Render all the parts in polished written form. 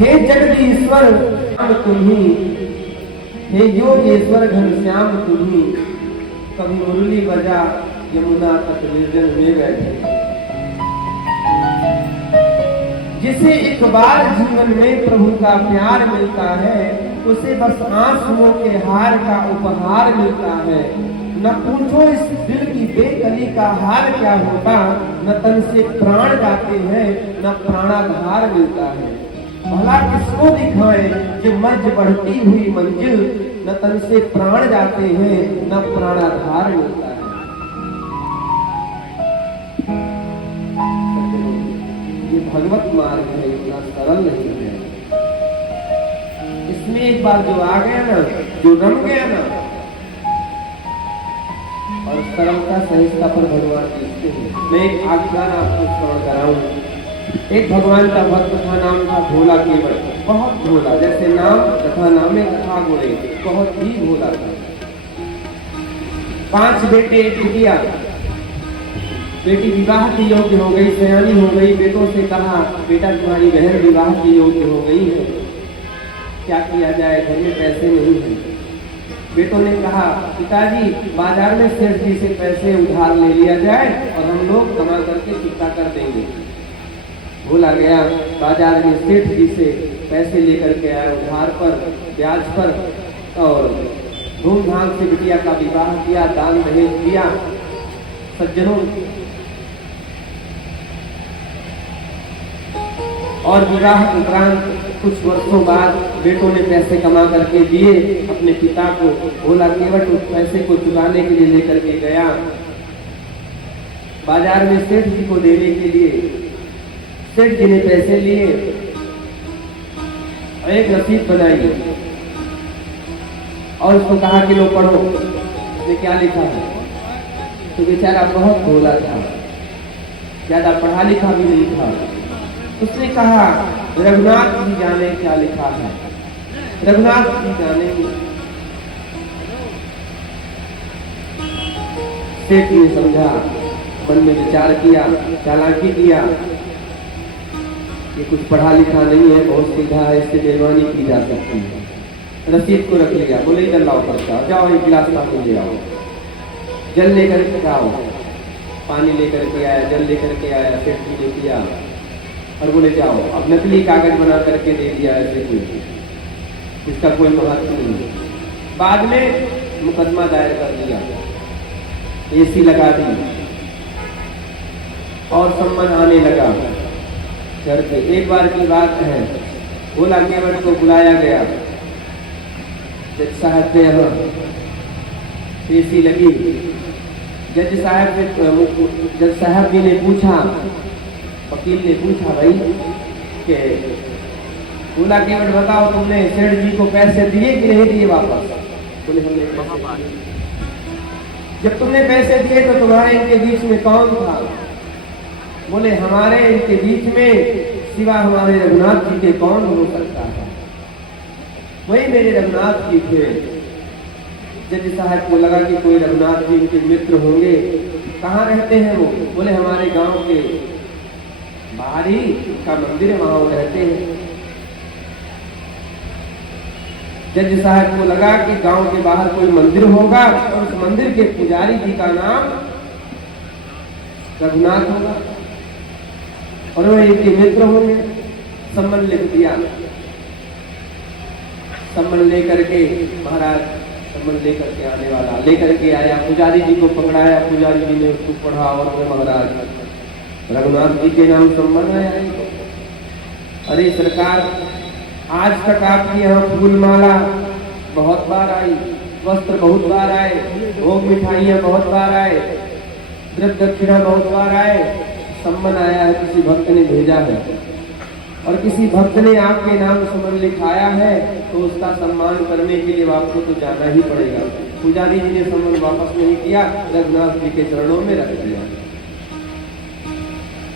हे जगदीश्वर श्याम तुम्ही, हे योगेश्वर घनश्याम तुम्ही, कभी मुरली बजा यमुना तट निर्जन में बैठे। जिसे एक बार जीवन में प्रभु का प्यार मिलता है, उसे बस आंसुओं के हार का उपहार मिलता है। न पूछो इस दिल की बेकली का हाल क्या होता, न तन से प्राण जाते हैं न प्राणाधार मिलता है। भला किसको दिखाए जो मर्ज बढ़ती हुई मंजिल, न तन से प्राण जाते हैं न प्राणाधार मिलता है। ये भगवत मार्ग है, इतना सरल नहीं है। इसमें एक बार जो आ गया ना, जो रम गया ना, और सरलता सहजता पर भगवान जीतते हैं। मैं एक आख्यान आपको श्रवण कराऊं। एक भगवान का भक्त था, नाम था भोला केवट। बहुत भोला, जैसे नाम तथा नामे तथा गुणे, बहुत ही भोला था। 5 बेटे एक बिटिया। बेटी विवाह की योग्य हो गई, सयानी हो गई। बेटों से कहा, बेटा तुम्हारी बहन विवाह की योग्य हो गई है, क्या किया जाए, घर में पैसे नहीं है। बेटों ने कहा, पिताजी बाजार में सेठ जी से पैसे उधार ले लिया जाए और हम लोग कमा करके चुकता कर देंगे। भोला गया बाजार में सेठ जी से पैसे लेकर के आया, उधार पर, ब्याज पर, और धूमधाम से बिटिया का विवाह किया, दान दहेज दिया। सज्जनों, और विवाह उपरांत कुछ वर्षों बाद बेटों ने पैसे कमा करके दिए अपने पिता को। भोला केवट उस पैसे को चुकाने के लिए लेकर के गया बाजार में सेठ जी को देने के लिए। सेठ जी ने पैसे लिए, एक रसीद बनाई और उसको कहा कि लो पढ़ो, इसमें क्या लिखा है। तो बेचारा बहुत भोला था, ज्यादा पढ़ा लिखा भी नहीं था। उसने कहा, रघुनाथ जी जाने क्या लिखा है, रघुनाथ जी जानेंगे। सेठ ने समझा, मन में विचार किया, चालाकी किया, ये कुछ पढ़ा लिखा नहीं है, बहुत सीधा है, इससे बेईमानी की जा सकती है। रसीद को रख लिया, बोले इधर लाओ खर्चा, जाओ एक गिलास पानी ले आओ। जल लेकर के आओ, पानी लेकर के आया, जल लेकर के आया। सेठ जी ने किया और बोले जाओ। अब नकली कागज बना करके दे दिया ऐसे कोई, इसका कोई महत्व नहीं। बाद में मुकदमा दायर कर दिया, एसी लगा दी और सम्मान आने लगा घर पे। एक बार की बात है, भोला केवट को बुलाया गया जज साहब के यहाँ, एसी लगी। जज साहब जी ने पूछा, वकील ने पूछा, भाई कि भोला केवट बताओ, तुमने सेठ जी को पैसे दिए कि नहीं दिए वापस। बोले हमने। जब तुमने पैसे दिए तो तुम्हारे इनके बीच में कौन था। बोले हमारे इनके बीच में सिवा हमारे रघुनाथ जी के कौन हो सकता है, वही मेरे रघुनाथ जी थे। जज साहब को लगा कि कोई रघुनाथ जी इनके मित्र होंगे। कहाँ रहते हैं वो। बोले हमारे गांव के बाहरी का मंदिर है, वहां वो रहते हैं। जज साहब को लगा कि गांव के बाहर कोई मंदिर होगा और उस मंदिर के पुजारी जी का नाम रघुनाथ होगा और वह इनके मित्र होंगे। सम्मन लिख दिया। सम्मन लेकर के महाराज, सम्मन लेकर के आने वाला लेकर के आया, पुजारी जी को पकड़ाया। पुजारी जी ने उसको पढ़ा और महाराज रघुनाथ जी के नाम सम्मान आया। अरे सरकार, आज तक आपके यहाँ फूल माला बहुत बार आई, वस्त्र बहुत बार आए, भोग मिठाइयाँ बहुत बार आए, द्रव्य दक्षिणा बहुत बार आए, सम्मान आया है, किसी भक्त ने भेजा है और किसी भक्त ने आपके नाम सम्मान लिखाया है, तो उसका सम्मान करने के लिए आपको तो जाना ही पड़ेगा। पुजारी जी ने सम्मान वापस नहीं किया, रघुनाथ जी के चरणों में रख दिया।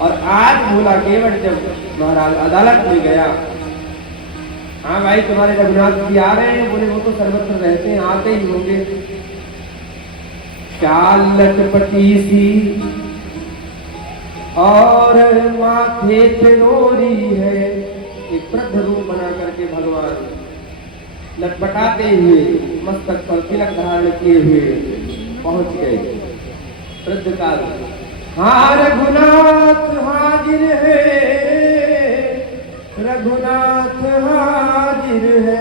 और आज भोला केवट जब महाराज अदालत में गया, हाँ भाई तुम्हारे रघुनाथ जी आ रहे हैं। बोले वो तो सर्वत्र रहते हैं, आते ही होंगे। चाल लटपटी सी और माथे पे रोरी है, एक वृद्ध रूप बना करके भगवान लटपटाते हुए मस्तक पर तिलक धारण किए हुए पहुंच गए वृद्ध काल। हाँ रघुनाथ हाजिर है, रघुनाथ हाजिर है।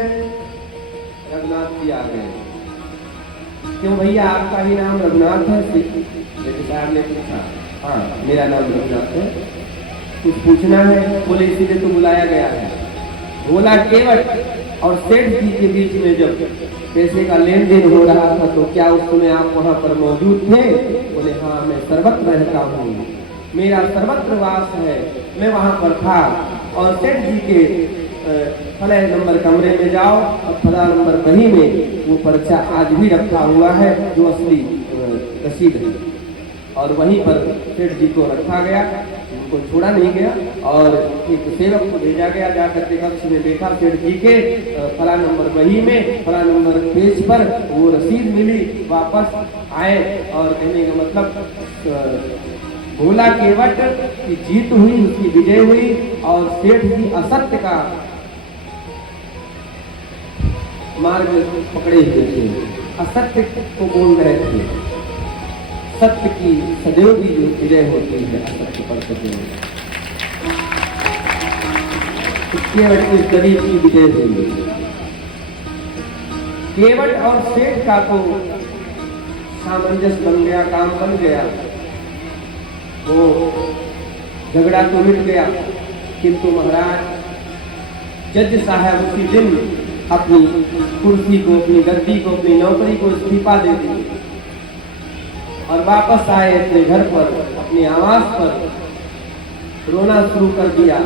रघुनाथ जी आ गए। क्यों भैया आपका ही नाम रघुनाथ है? जैसे साहब ने पूछा। हाँ मेरा नाम रघुनाथ है। कुछ पूछना है? बोले इसीलिए तो बुलाया गया है। बोला केवट और सेठ जी के बीच में जब पैसे का लेन देन हो रहा था तो क्या उस समय आप वहां पर मौजूद थे? बोले हाँ मैं सर्वत्र रहता हूँ, मेरा सर्वत्र वास है, मैं वहां पर था। और सेठ जी के फला नंबर कमरे में जाओ और फला नंबर बही में वो पर्चा आज भी रखा हुआ है जो असली रसीद है, और वहीं पर सेठ जी को रखा गया, उनको छोड़ा नहीं गया। और एक सेवक को भेजा गया, जाकर के कक्ष में देखा सेठ जी के फला नंबर बही में फला नंबर पेज पर वो रसीद मिली। वापस आए और कहने का मतलब भोला केवट की जीत हुई, उसकी विजय हुई। और सेठ जी असत्य का मार्ग पकड़े हुए थे, असत्य को बोल रहे थे। सत्य की सदैव की जो विजय होती है असत्य पर सदैव, केवट इस गरीब की विजय हुई। केवट और सेठ का तो सामंजस्य बन गया, काम बन गया, वो झगड़ा तो मिट गया। किंतु महाराज जज साहब उसी दिन अपनी कुर्सी को, अपनी गद्दी को, अपनी नौकरी को इस्तीफा दे दी और वापस आए अपने घर पर, अपने आवास पर रोना शुरू कर दिया।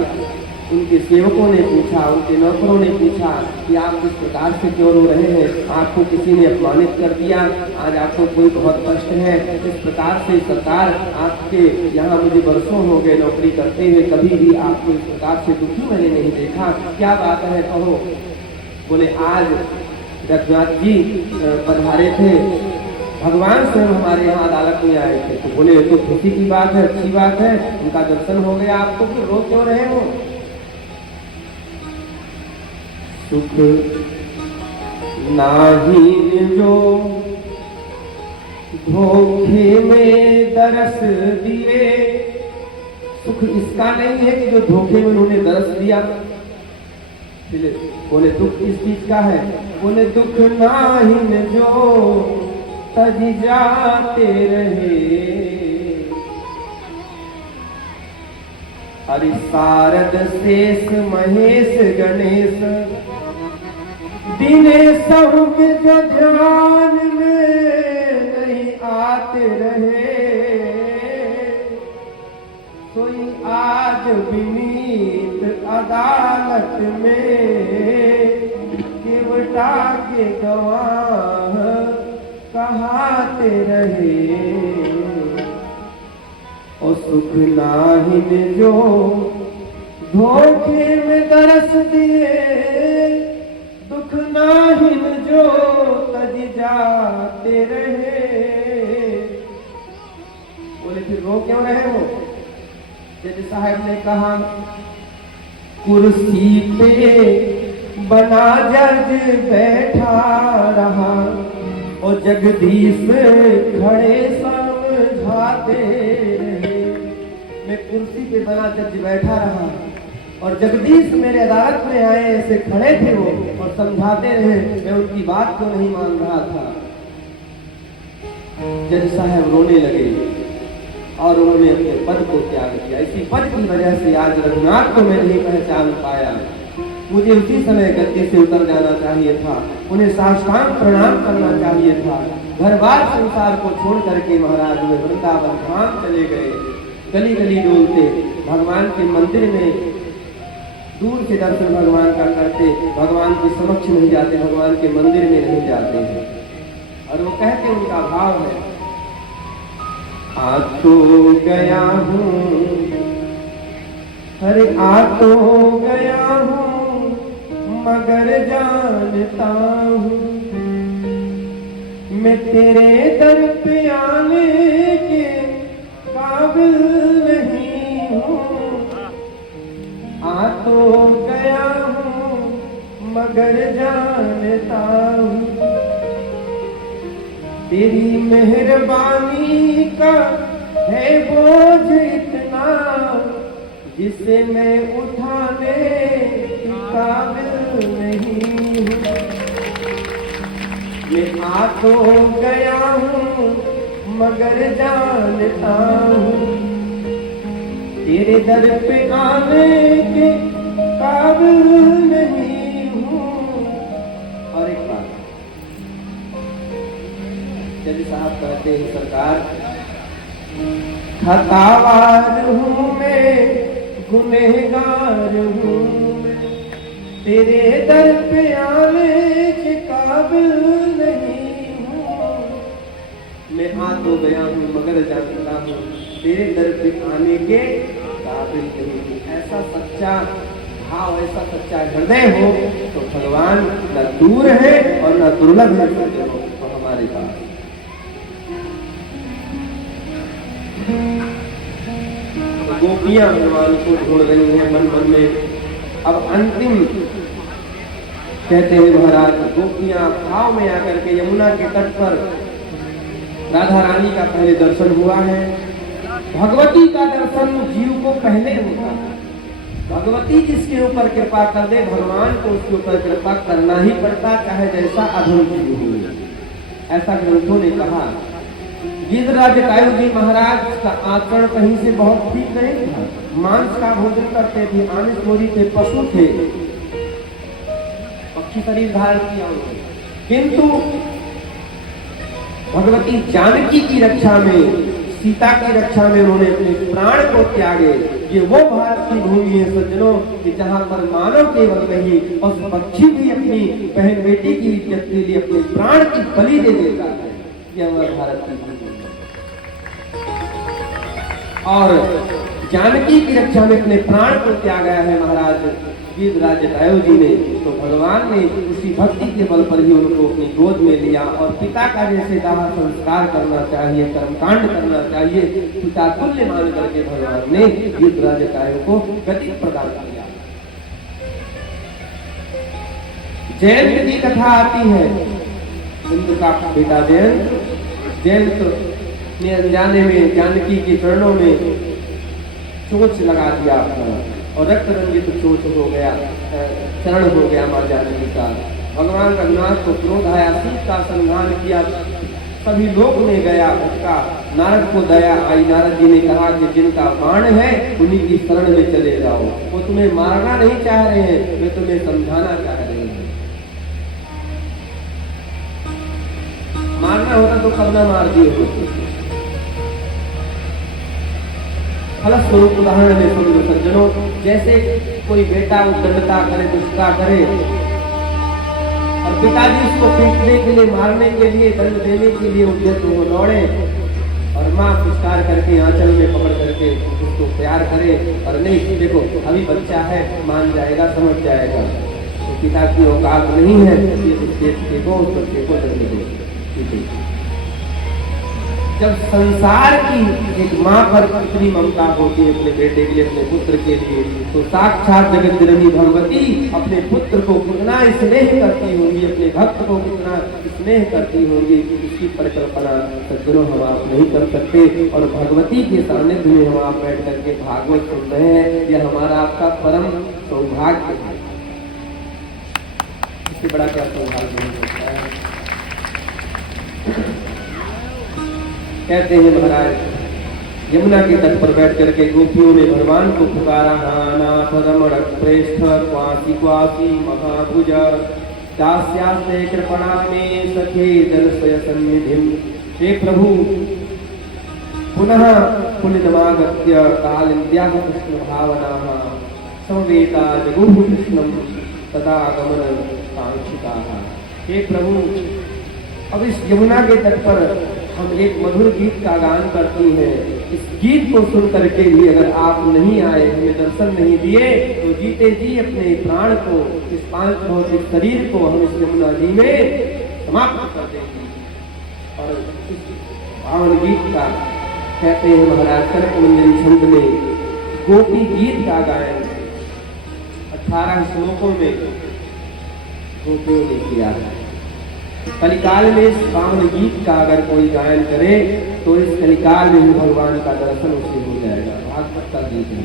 उनके सेवकों ने पूछा, उनके नौकरों ने पूछा कि आप किस प्रकार से क्यों रो रहे हैं? आपको किसी ने अपमानित कर दिया, आज आपको कोई बहुत कष्ट है? इस प्रकार से सरकार आपके यहाँ, मुझे वर्षों हो गए नौकरी करते हुए, कभी भी आपको इस प्रकार से दुखी मैंने नहीं देखा, क्या बात है कहो। बोले आज रघुनाथ जी पधारे थे, भगवान स्वयं हमारे यहाँ अदालत में आए थे। तो बोले तो खुशी की बात है, अच्छी बात है, उनका दर्शन हो गया आपको, फिर रो क्यों रहे हो? सुख नाही जो धोखे में दरस दिए। सुख इसका नहीं है कि जो धोखे में उन्होंने दरस दिया। बोले दुख किस चीज का है? बोले दुख नाही जो तज जाते रहे। हरि शारद शेष महेश गणेश दिनेश के जो ध्यान में नहीं आते रहे। कोई आज विनीत अदालत में केवटा के गवाह कहाते रहे। और सुख नाहिन जो धोखे में दरस दिए, दुख नाहिन जो तज जाते रहे। बोले फिर रो क्यों रहे हो? जज साहब ने कहा कुर्सी पे बना जज बैठा रहा और जगदीश खड़े समझाते रहे। मैं कुर्सी पे बना जज बैठा रहा और जगदीश मेरे अदालत में आए, ऐसे खड़े थे वो और समझाते रहे, मैं उनकी बात को नहीं मान रहा था। जज साहब रोने लगे और उन्होंने अपने पद को त्याग किया। इसी पद की वजह से आज रघुनाथ को मैं नहीं पहचान पाया। मुझे उसी समय गद्दी से उतर जाना चाहिए था, उन्हें साष्टांग प्रणाम करना चाहिए था। घर बार संसार को छोड़ करके महाराज में वृंदावन धाम चले गए। गली गली डोलते, भगवान के मंदिर में दूर से दर्शन भगवान का करते, भगवान के समक्ष नहीं जाते, भगवान के मंदिर में नहीं जाते हैं। और वो कहते उनका भाव है, आ तो गया हूँ, अरे आ तो गया हूँ मगर जानता हूँ मैं तेरे दर पे आने के काबिल नहीं हूँ। आ तो गया मगर जानता हूँ तेरी मेहरबानी का है बोझ इतना जिसे मैं उठाने के काबिल नहीं हूँ। मैं आ तो गया हूँ मगर जानता हूँ तेरे दर पे आने के काबिल नहीं हूँ। और एक बात जज साहब कहते हैं सरकार खतावार हूँ मैं गुनहगार हूँ तेरे दर पे आने के काबिल नहीं हूँ। मैं आ तो गया हूँ मगर जानता हूँ तेरे दर पे आने के काबिल नहीं हूँ। ऐसा सच्चा भाव ऐसा सच्चा हृदय हो तो भगवान न दूर है और न दुर्लभ है तो हमारे पास। तो गोपियां भगवान को ढूंढ रही हैं मन मन में। अब अंतिम कहते हैं महाराज गोपियां भाव में आकर के यमुना के तट पर राधा रानी का पहले दर्शन हुआ है। भगवती का दर्शन जीव को पहले होता है। भगवती जिसके ऊपर कृपा कर दे भगवान को उसके ऊपर कृपा करना ही पड़ता चाहे जैसा अधम जीव हो। ऐसा ग्रंथों ने कहा। गिरिराज जटायु जी महाराज का आचरण कहीं से बहुत ठीक नहीं था। मांस का भोजन करते थे, आमिष भोजी थे, पशु थे, पक्षी शरीर धारण किया उन्होंने। किंतु भगवती जानकी की रक्षा में सीता की रक्षा में उन्होंने अपने प्राण को त्यागे। ये वो भारत की भूमि है सज्जनों कि जहाँ पर मानव केवल नहीं पशु पक्षी भी अपनी बहन बेटी की इज्जत के लिए अपने प्राण की बलि दे देता है। यह हमारे भारत की भूमि और जानकी की रक्षा में अपने प्राण को त्यागा है महाराज गिरिराज जटायु जी ने। तो भगवान ने उसी भक्ति के बल पर ही उनको अपनी गोद में लिया और पिता का जैसे दाह संस्कार करना चाहिए, कर्मकांड करना चाहिए, पिता तुल्य मान करके भगवान ने गिरिराज जटायु को गति प्रदान किया। जयंत की कथा आती है। इंद्र का बेटा जयंत ने अनजाने में जानकी के चरणों में चोच लगा दिया अपना और रक्त रंजित चोच हो गया, चरण हो गया मां जानकी का। भगवान रघुनाथ को क्रोध आया, सीता का संधान किया, सभी लोग ने गया भटका। नारद को दया आई। नारद जी ने कहा कि जिनका बाण है उन्हीं की शरण में चले जाओ। वो तुम्हें मारना नहीं चाह रहे हैं, वे तुम्हें समझाना चाह रहे हैं। मारना होता तो कब ना मार दिए होते। फलस्वरूप स्वरूप उदाहरण में समझो सज्जनों, जैसे कोई बेटा उद्दंडता करे, दुष्टा करे और पिताजी उसको पीटने के लिए, मारने के लिए, दंड देने के लिए उद्यत हो दौड़े और माँ पुरस्कार करके आंचल में पकड़ करके उसको प्यार करे और नहीं देखो अभी बच्चा है, मान जाएगा, समझ जाएगा। तो पिता की औकात नहीं है उसको दंड दो। जब संसार की एक माँ पर इतनी ममता होती है अपने बेटे के लिए, अपने पुत्र के लिए, तो साक्षात जगत जननी भगवती अपने पुत्र को कितना स्नेह करती होंगी, अपने भक्त को कितना स्नेह करती होंगी, इसकी परिकल्पना सज्जनों हम आप नहीं कर सकते। और भगवती के सामने में हम आप बैठ करके भागवत सुन रहे हैं, यह हमारा आपका परम सौभाग्य है। इससे बड़ा क्या सौभाग्य हो सकता है। कहते हैं महाराज यमुना के तट पर बैठ करके गोपियों ने भगवान को पुकारा, नाथ रमण प्रेष्ठ क्वासी क्वासी महाभुज दास्यास्ते कृपणा में सखे दर्शय सन्निधिम। हे प्रभु पुनः पुण्यमागत्य कालिन्द्याः कृष्ण भावनाः समवेता जगुः कृष्णं तदा गमन कांक्षिताः। हे प्रभु अब इस यमुना के तट पर हम एक मधुर गीत का गान करती हैं। इस गीत को सुन करके भी अगर आप नहीं आए, हमें दर्शन नहीं दिए, तो जीते जी अपने प्राण को, इस पांच भौतिक शरीर को हम इस यमुना जी में समाप्त कर देंगे। और इस पावन गीत का कहते हैं महाराज कनक मंजरी छंद में गोपी गीत का गायन 18 श्लोकों में गोपियों ने किया है। कलिकाल में इस पावन गीत का अगर कोई गायन करे तो इस कलिकाल में भी भगवान का दर्शन उसे हो जाएगा। भागवत का गीत है,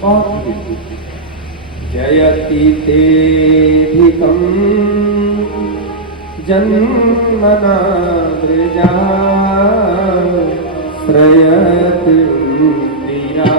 बहुत ही जयति तेधिकं जन्मना वृजा श्रयति इंद्रिया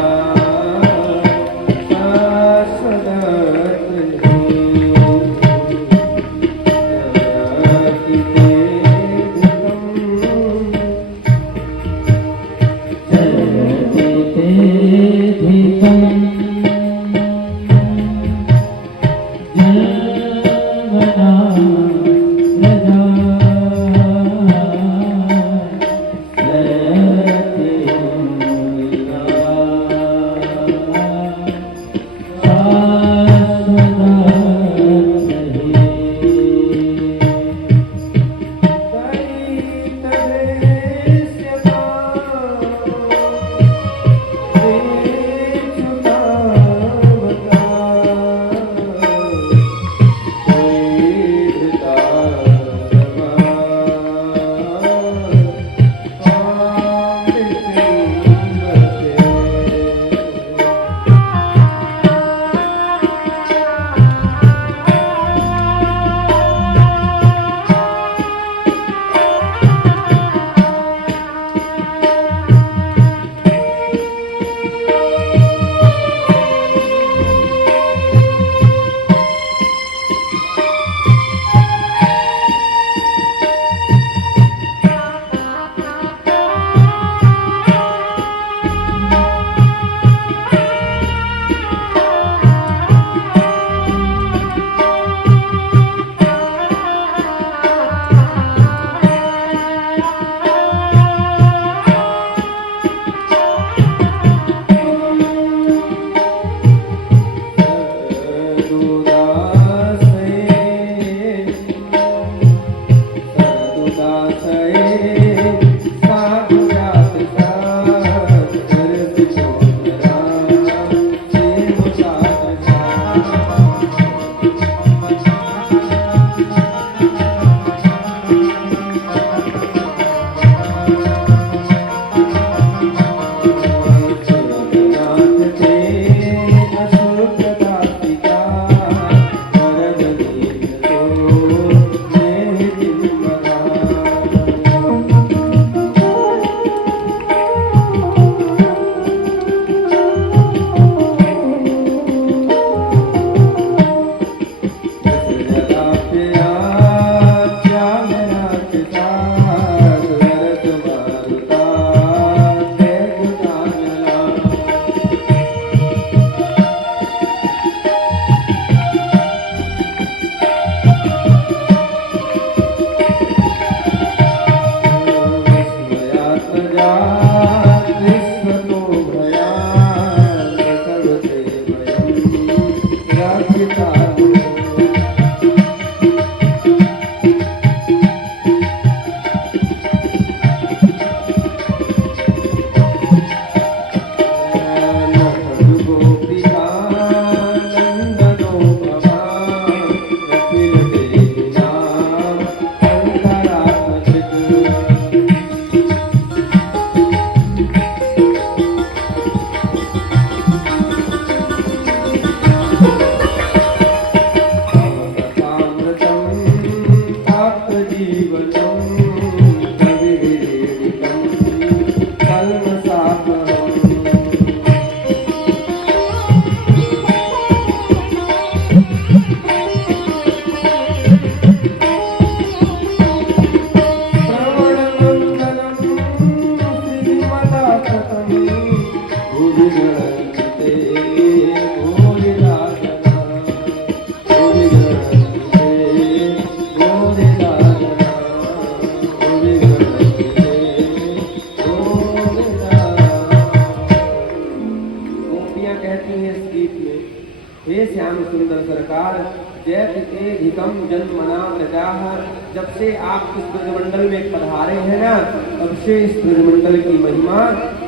जब से आप इस ब्रजमंडल में पधारे हैं ना, तब से इस ब्रजमंडल की महिमा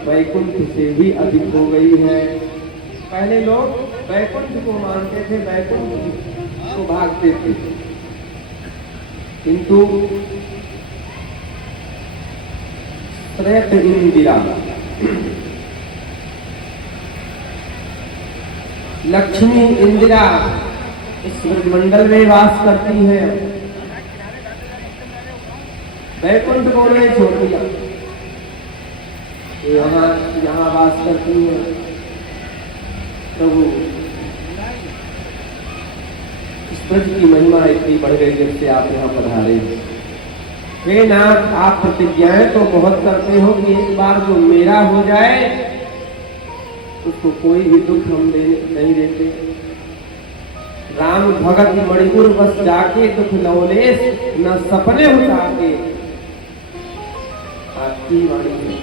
वैकुंठ से भी अधिक हो गई है। पहले लोग वैकुंठ को मानते थे, वैकुंठ को भागते थे, किंतु श्रेष्ठ इंदिरा लक्ष्मी इंदिरा इस ब्रजमंडल में वास करती है। वैकुंठ को ने छोड़ दिया, यहाँ वास करती है। प्रभु इस ब्रज की महिमा इतनी बढ़ गई जब से आप यहाँ पधारे। हे नाथ, आप प्रतिज्ञाएं तो बहुत करते हो कि एक बार जो मेरा हो जाए उसको कोई भी दुख हम नहीं देते। राम भगत मणिपुर बस जाके दुख नवलेस न सपने उठाके। आपकी वाणी है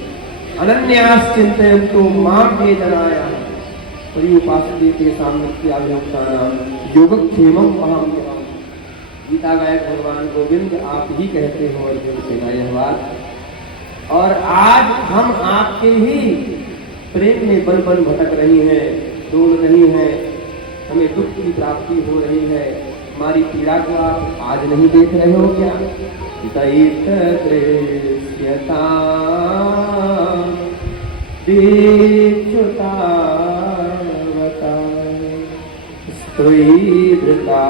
अनन्यास चिंतयन्तु मां के जनाया परिउपासते के सामर्थ्याभिमुक्तानां योगक्षेमं अहं देवामि। गीता गायक भगवान गोविंद आप ही कहते हो अर्जुन से ना यह बात। और आज हम आपके ही प्रेम में बन बन भटक रही हैं, डोल रही हैं, हमें दुख की प्राप्ति हो रही है। हमारी पीड़ा को आप आज नहीं देख रहे हो क्या? दैत्यता दीक्षुता स्तुईधृता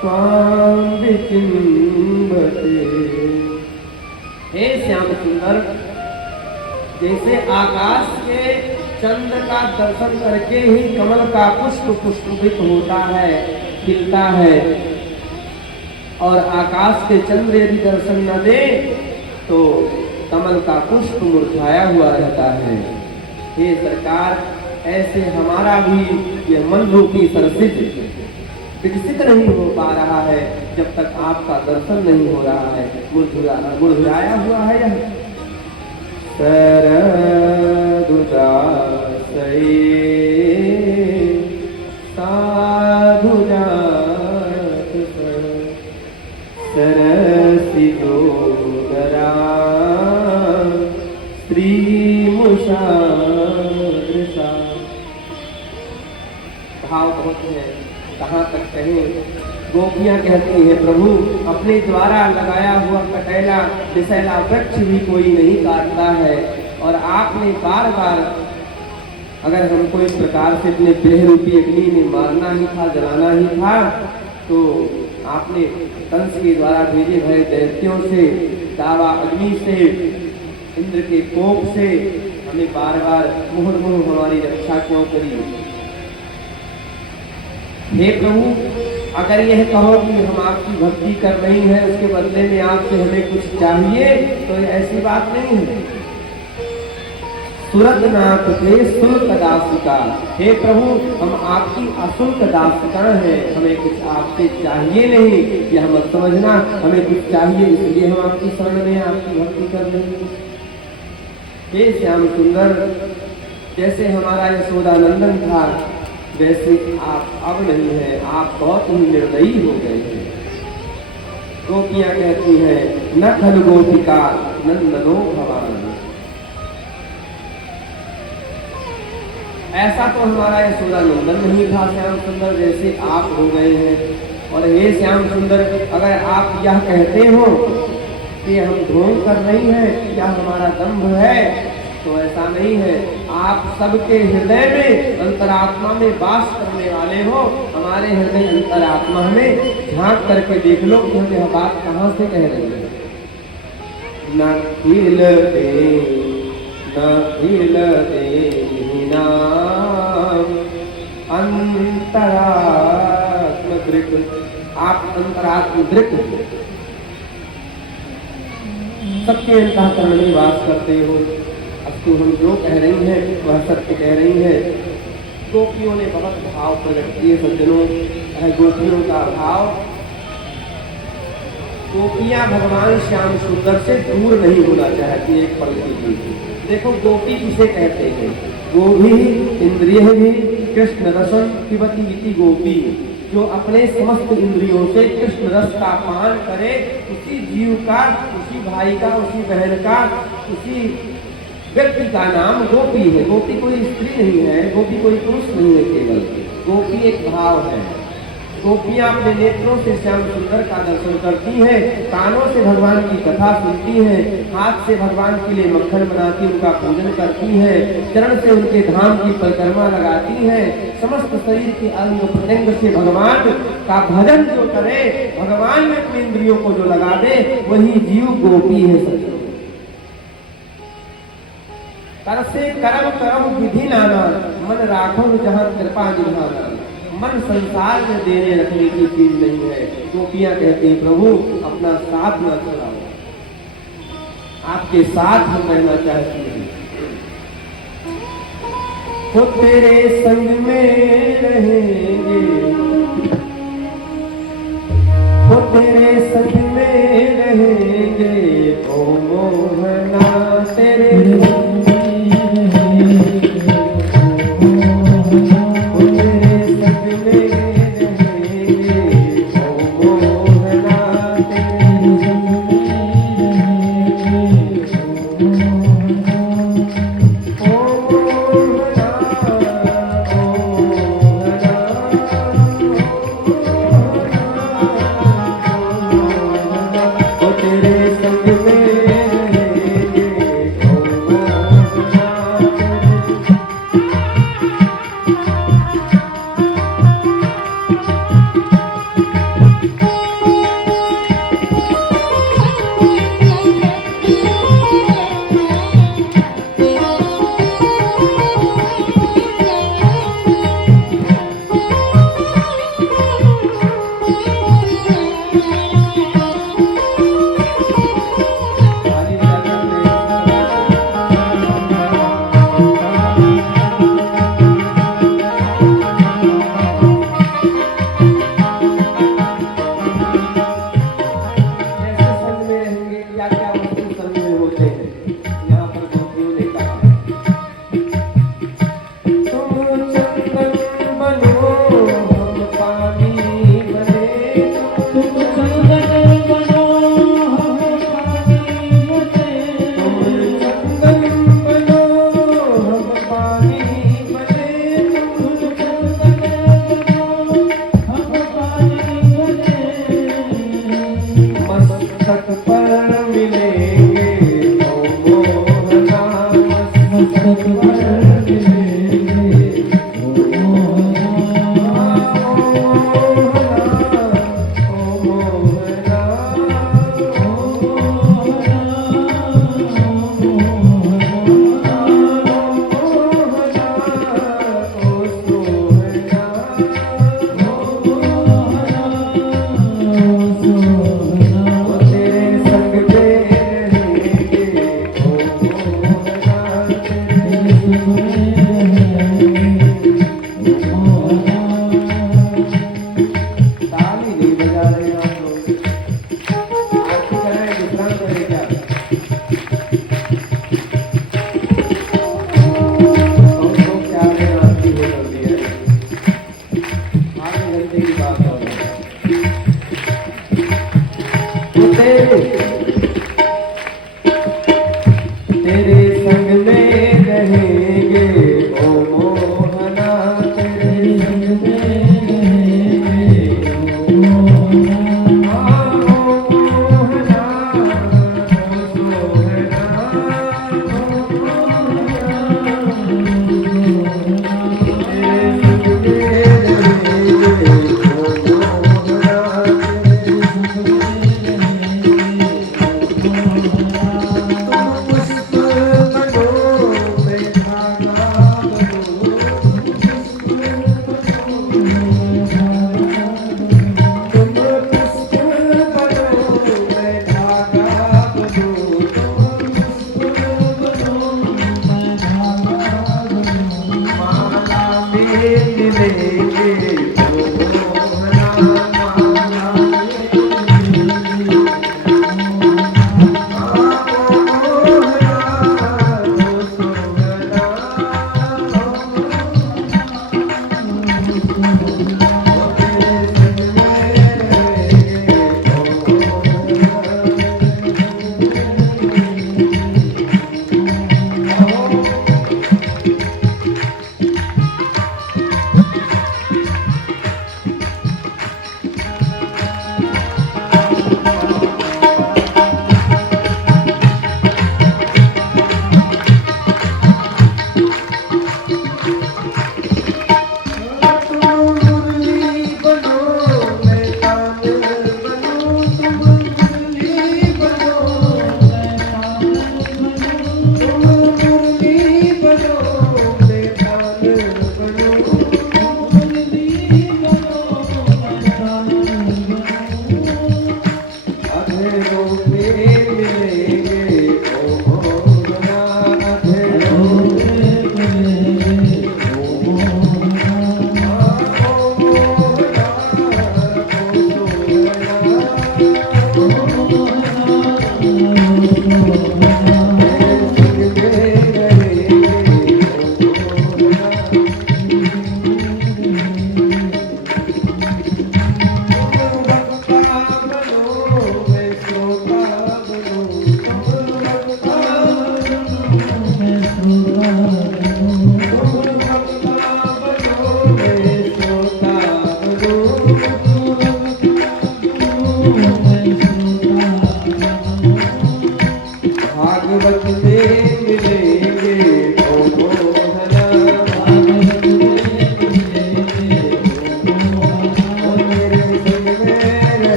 स्वाम विचिंबते। हे श्याम सुंदर, जैसे आकाश के चंद्र का दर्शन करके ही कमल का पुष्प पुष्पित होता है, खिलता है, और आकाश के चंद्र यदि दर्शन न दे तो कमल का पुष्प मुरझाया हुआ रहता है। हे सरकार, ऐसे हमारा भी यह मन रूपी सरसिज विकसित नहीं हो पा रहा है जब तक आपका दर्शन नहीं हो रहा है। मुरझाया हुआ है यह सरदुदासये साधुजात सरसिजोदरा श्रीमुषा। भाव बहुत है, कहाँ तक कहें। गोपियां कहती है प्रभु, अपने द्वारा लगाया हुआ कटैला विषैला वृक्ष भी कोई नहीं काटता है, और आपने बार बार अगर हमको इस प्रकार से अपने देह रूपी अग्नि में मारना ही था, जलाना ही था, तो आपने कंस के द्वारा भेजे भय दैत्यों से, दावा अग्नि से, इंद्र के कोप से हमें बार बार मुहुर्मुहु हमारी रक्षा क्यों करी? हे प्रभु, अगर यह कहो कि हम आपकी भक्ति कर रही हैं, उसके बदले में आपसे हमें कुछ चाहिए, तो ऐसी बात नहीं है। सुरतनाथ के शुल्क दासिका, हे प्रभु, हम आपकी अशुल्क दासिका हैं, हमें कुछ आपसे चाहिए नहीं, यह मत समझना हमें कुछ चाहिए इसलिए हम आपकी शरण में आपकी भक्ति कर रहे हैं। हे श्याम सुंदर, जैसे हमारा यशोदानंदन था वैसे आप अब नहीं है, आप बहुत ही निर्दयी हो गए हैं। गोपियां कहती हैं न खल गोपिका नंदनो भवान। ऐसा तो हमारा यशोदानंदन नहीं था श्याम सुंदर, जैसे आप हो गए हैं। और हे श्याम सुंदर, अगर आप यह कहते हो कि हम ढोंग कर रही हैं या हमारा दंभ है, तो ऐसा नहीं है। आप सबके हृदय में अंतरात्मा में वास करने वाले हो। हमारे हृदय अंतरात्मा में झांक करके देख लो कि हम यह बात कहाँ से कह रहे हैं। न खिलते अंतरात्म दृक, आप अंतरात्म दृक सबके अंतःकरण में वास करते हो। तो हम जो कह रही हैं वह सत्य कह रही हैं। गोपियों ने बहुत भाव प्रकट किए सज्जनों, गोपियों का भाव। गोपियां भगवान श्याम सुंदर से दूर नहीं होना चाहती एक पल के लिए। देखो गोपी किसे कहते हैं? गोभी इंद्रिय भी कृष्ण रसन पिबती इति गोपी, जो अपने समस्त इंद्रियों से कृष्ण रस का पान करे, उसी जीव का, उसी भाई का, उसी बहन का, उसी व्यक्ति का नाम गोपी है। गोपी कोई स्त्री नहीं है, गोपी कोई पुरुष नहीं है, केवल गोपी एक भाव है। गोपियां अपने नेत्रों से श्याम सुंदर का दर्शन करती हैं, कानों से भगवान की कथा सुनती हैं, हाथ से भगवान के लिए मक्खन बनाती उनका पूजन करती हैं, चरण से उनके धाम की परिक्रमा लगाती हैं, समस्त शरीर के अंग प्रत्यंग से भगवान का भजन जो करे, भगवान में अपने इंद्रियों को जो लगा दे, वही जीव गोपी है। सच कर से कर्म करम विधि नाना, मन राखो जहाँ कृपा निधाना। मन संसार में देने रखने की चीज नहीं है। गोपियां कहती हैं प्रभु अपना साथ न चलाओ, आपके साथ हम रहना चाहते हैं। वो तेरे संग में रहेंगे, वो तेरे संग में रहेंगे, ओ मोहना तेरे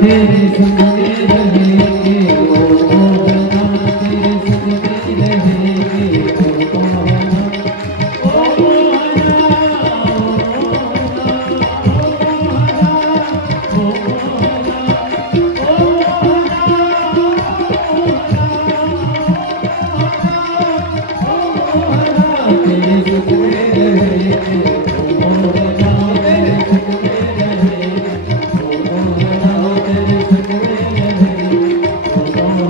तेरे संग में रहेंगे ओ मोहना, तेरे संग में रहेंगे ओ मोहना, ओ मोहना, ओ मोहना, तेरे संग में रहेंगे ओ मोहना, तेरे संग में रहेंगे ओ मोहना, तेरे संग में रहेंगे ओ मोहना,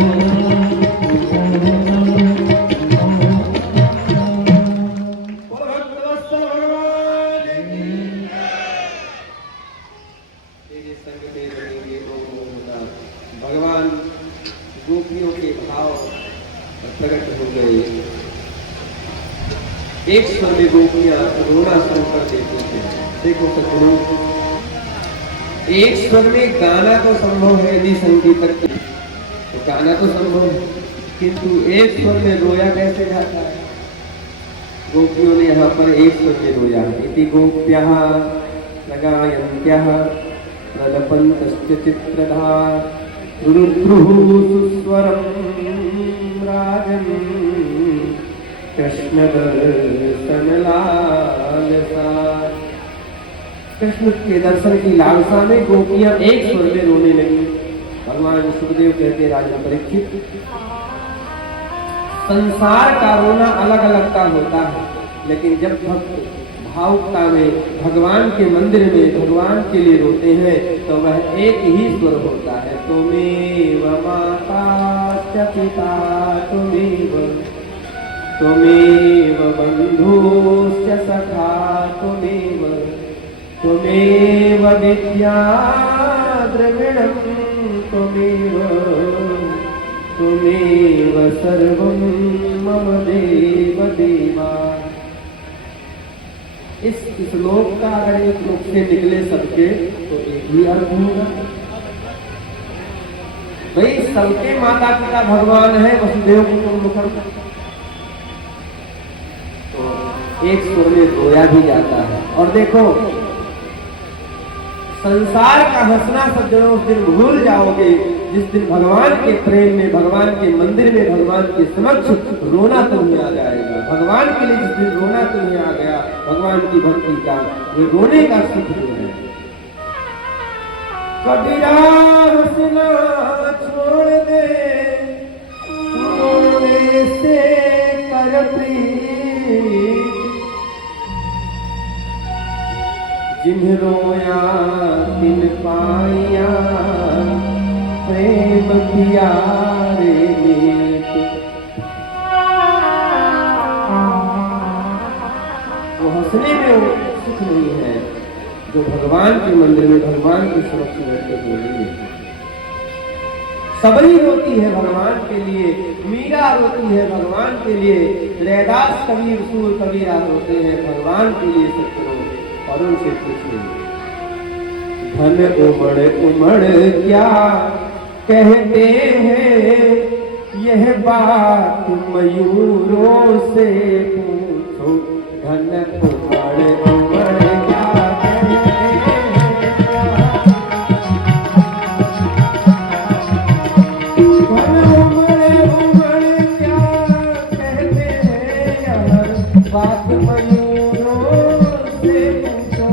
तेरे संग में रहेंगे ओ मोहना। भगवान गोपियों के भाव प्रकट हो गए। एक स्वर में गोपियां रोना शुरू कर देती थी। देखो सज्जनों, एक स्वर में गाना तो संभव है यदि संगीतक की, तो गाना तो संभव है, किंतु एक स्वर में रोया कैसे जाता है? गोपियों ने यहाँ पर एक स्वर में रोया। इति गोप्यः लगायन्त्यः प्रलपन्तश्च चित्रधार रुरुद्रुः सुस्वरं राजन् कृष्ण दर्शन लालसा। कृष्ण के दर्शन की लालसा में गोपियां एक स्वर में रोने लगी। भगवान सुखदेव कहते राजन परीक्षित, संसार का रोना अलग अलग का होता है, लेकिन जब भक्त भावुकता में भगवान के मंदिर में भगवान के लिए रोते हैं तो वह एक ही स्वर होता है, तुमेव माता च पिता तुमेव, तुमेव बन्धुश्च सखा तुमेव, तुमेव विद्या द्रविणं तुमेव, तुमेव सर्वं मम देव देवा। इस श्लोक का अगर एक रूप से निकले सबके तो एक ही अर्थ होगा। भाई सबके माता पिता भगवान है, वसुदेव कुटुंबकम। तो एक स्वर में रोया भी जाता है। और देखो, संसार का हंसना सज्जनों उस दिन भूल जाओगे जिस दिन भगवान के प्रेम में, भगवान के मंदिर में, भगवान के समक्ष रोना तुम्हें आ जाएगा। भगवान के लिए जिस दिन रोना तुम्हें आ गया, भगवान की भक्ति का, वो रोने का सुख जो है। कबीरा हंसना छोड़ दे, रोने से कर प्रीत, जिन्ह रोया तिन पाइया, प्रेम किया रे मीत। वो हंसने में वो सुख नहीं है जो भगवान के मंदिर में भगवान की सुरक्षा बैठकर बोली है। सबरी रोती है भगवान के लिए, मीरा रोती है भगवान के लिए, रैदास कबीर सूर कबीरा रोते हैं भगवान के लिए। सत्य और उनसे पूछे, धन उमड़ उमड़ क्या कहते हैं, यह बात मयूरों से पूछो। धन उमड़ उमड़ क्या कहते हैं, धन उमड़ उमड़ क्या कहते हैं, यह बात मयूरों से पूछो।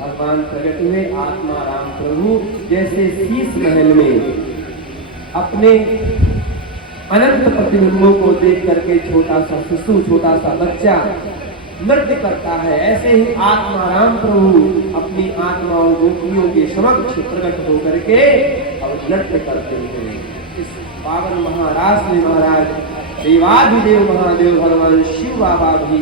भगवान प्रकट हुए आत्मा राम प्रभु जैसे शीश महल में अपने अनंत प्रतिबिंबों को देख करके छोटा सा शिशु, छोटा सा बच्चा नृत्य करता है, ऐसे ही आत्माराम प्रभु अपनी आत्मा और गोपियों के समक्ष प्रकट होकर के और नृत्य करते हैं। इस पावन महाराज में महाराज देवाधिदेव महादेव भगवान शिव बाबा भी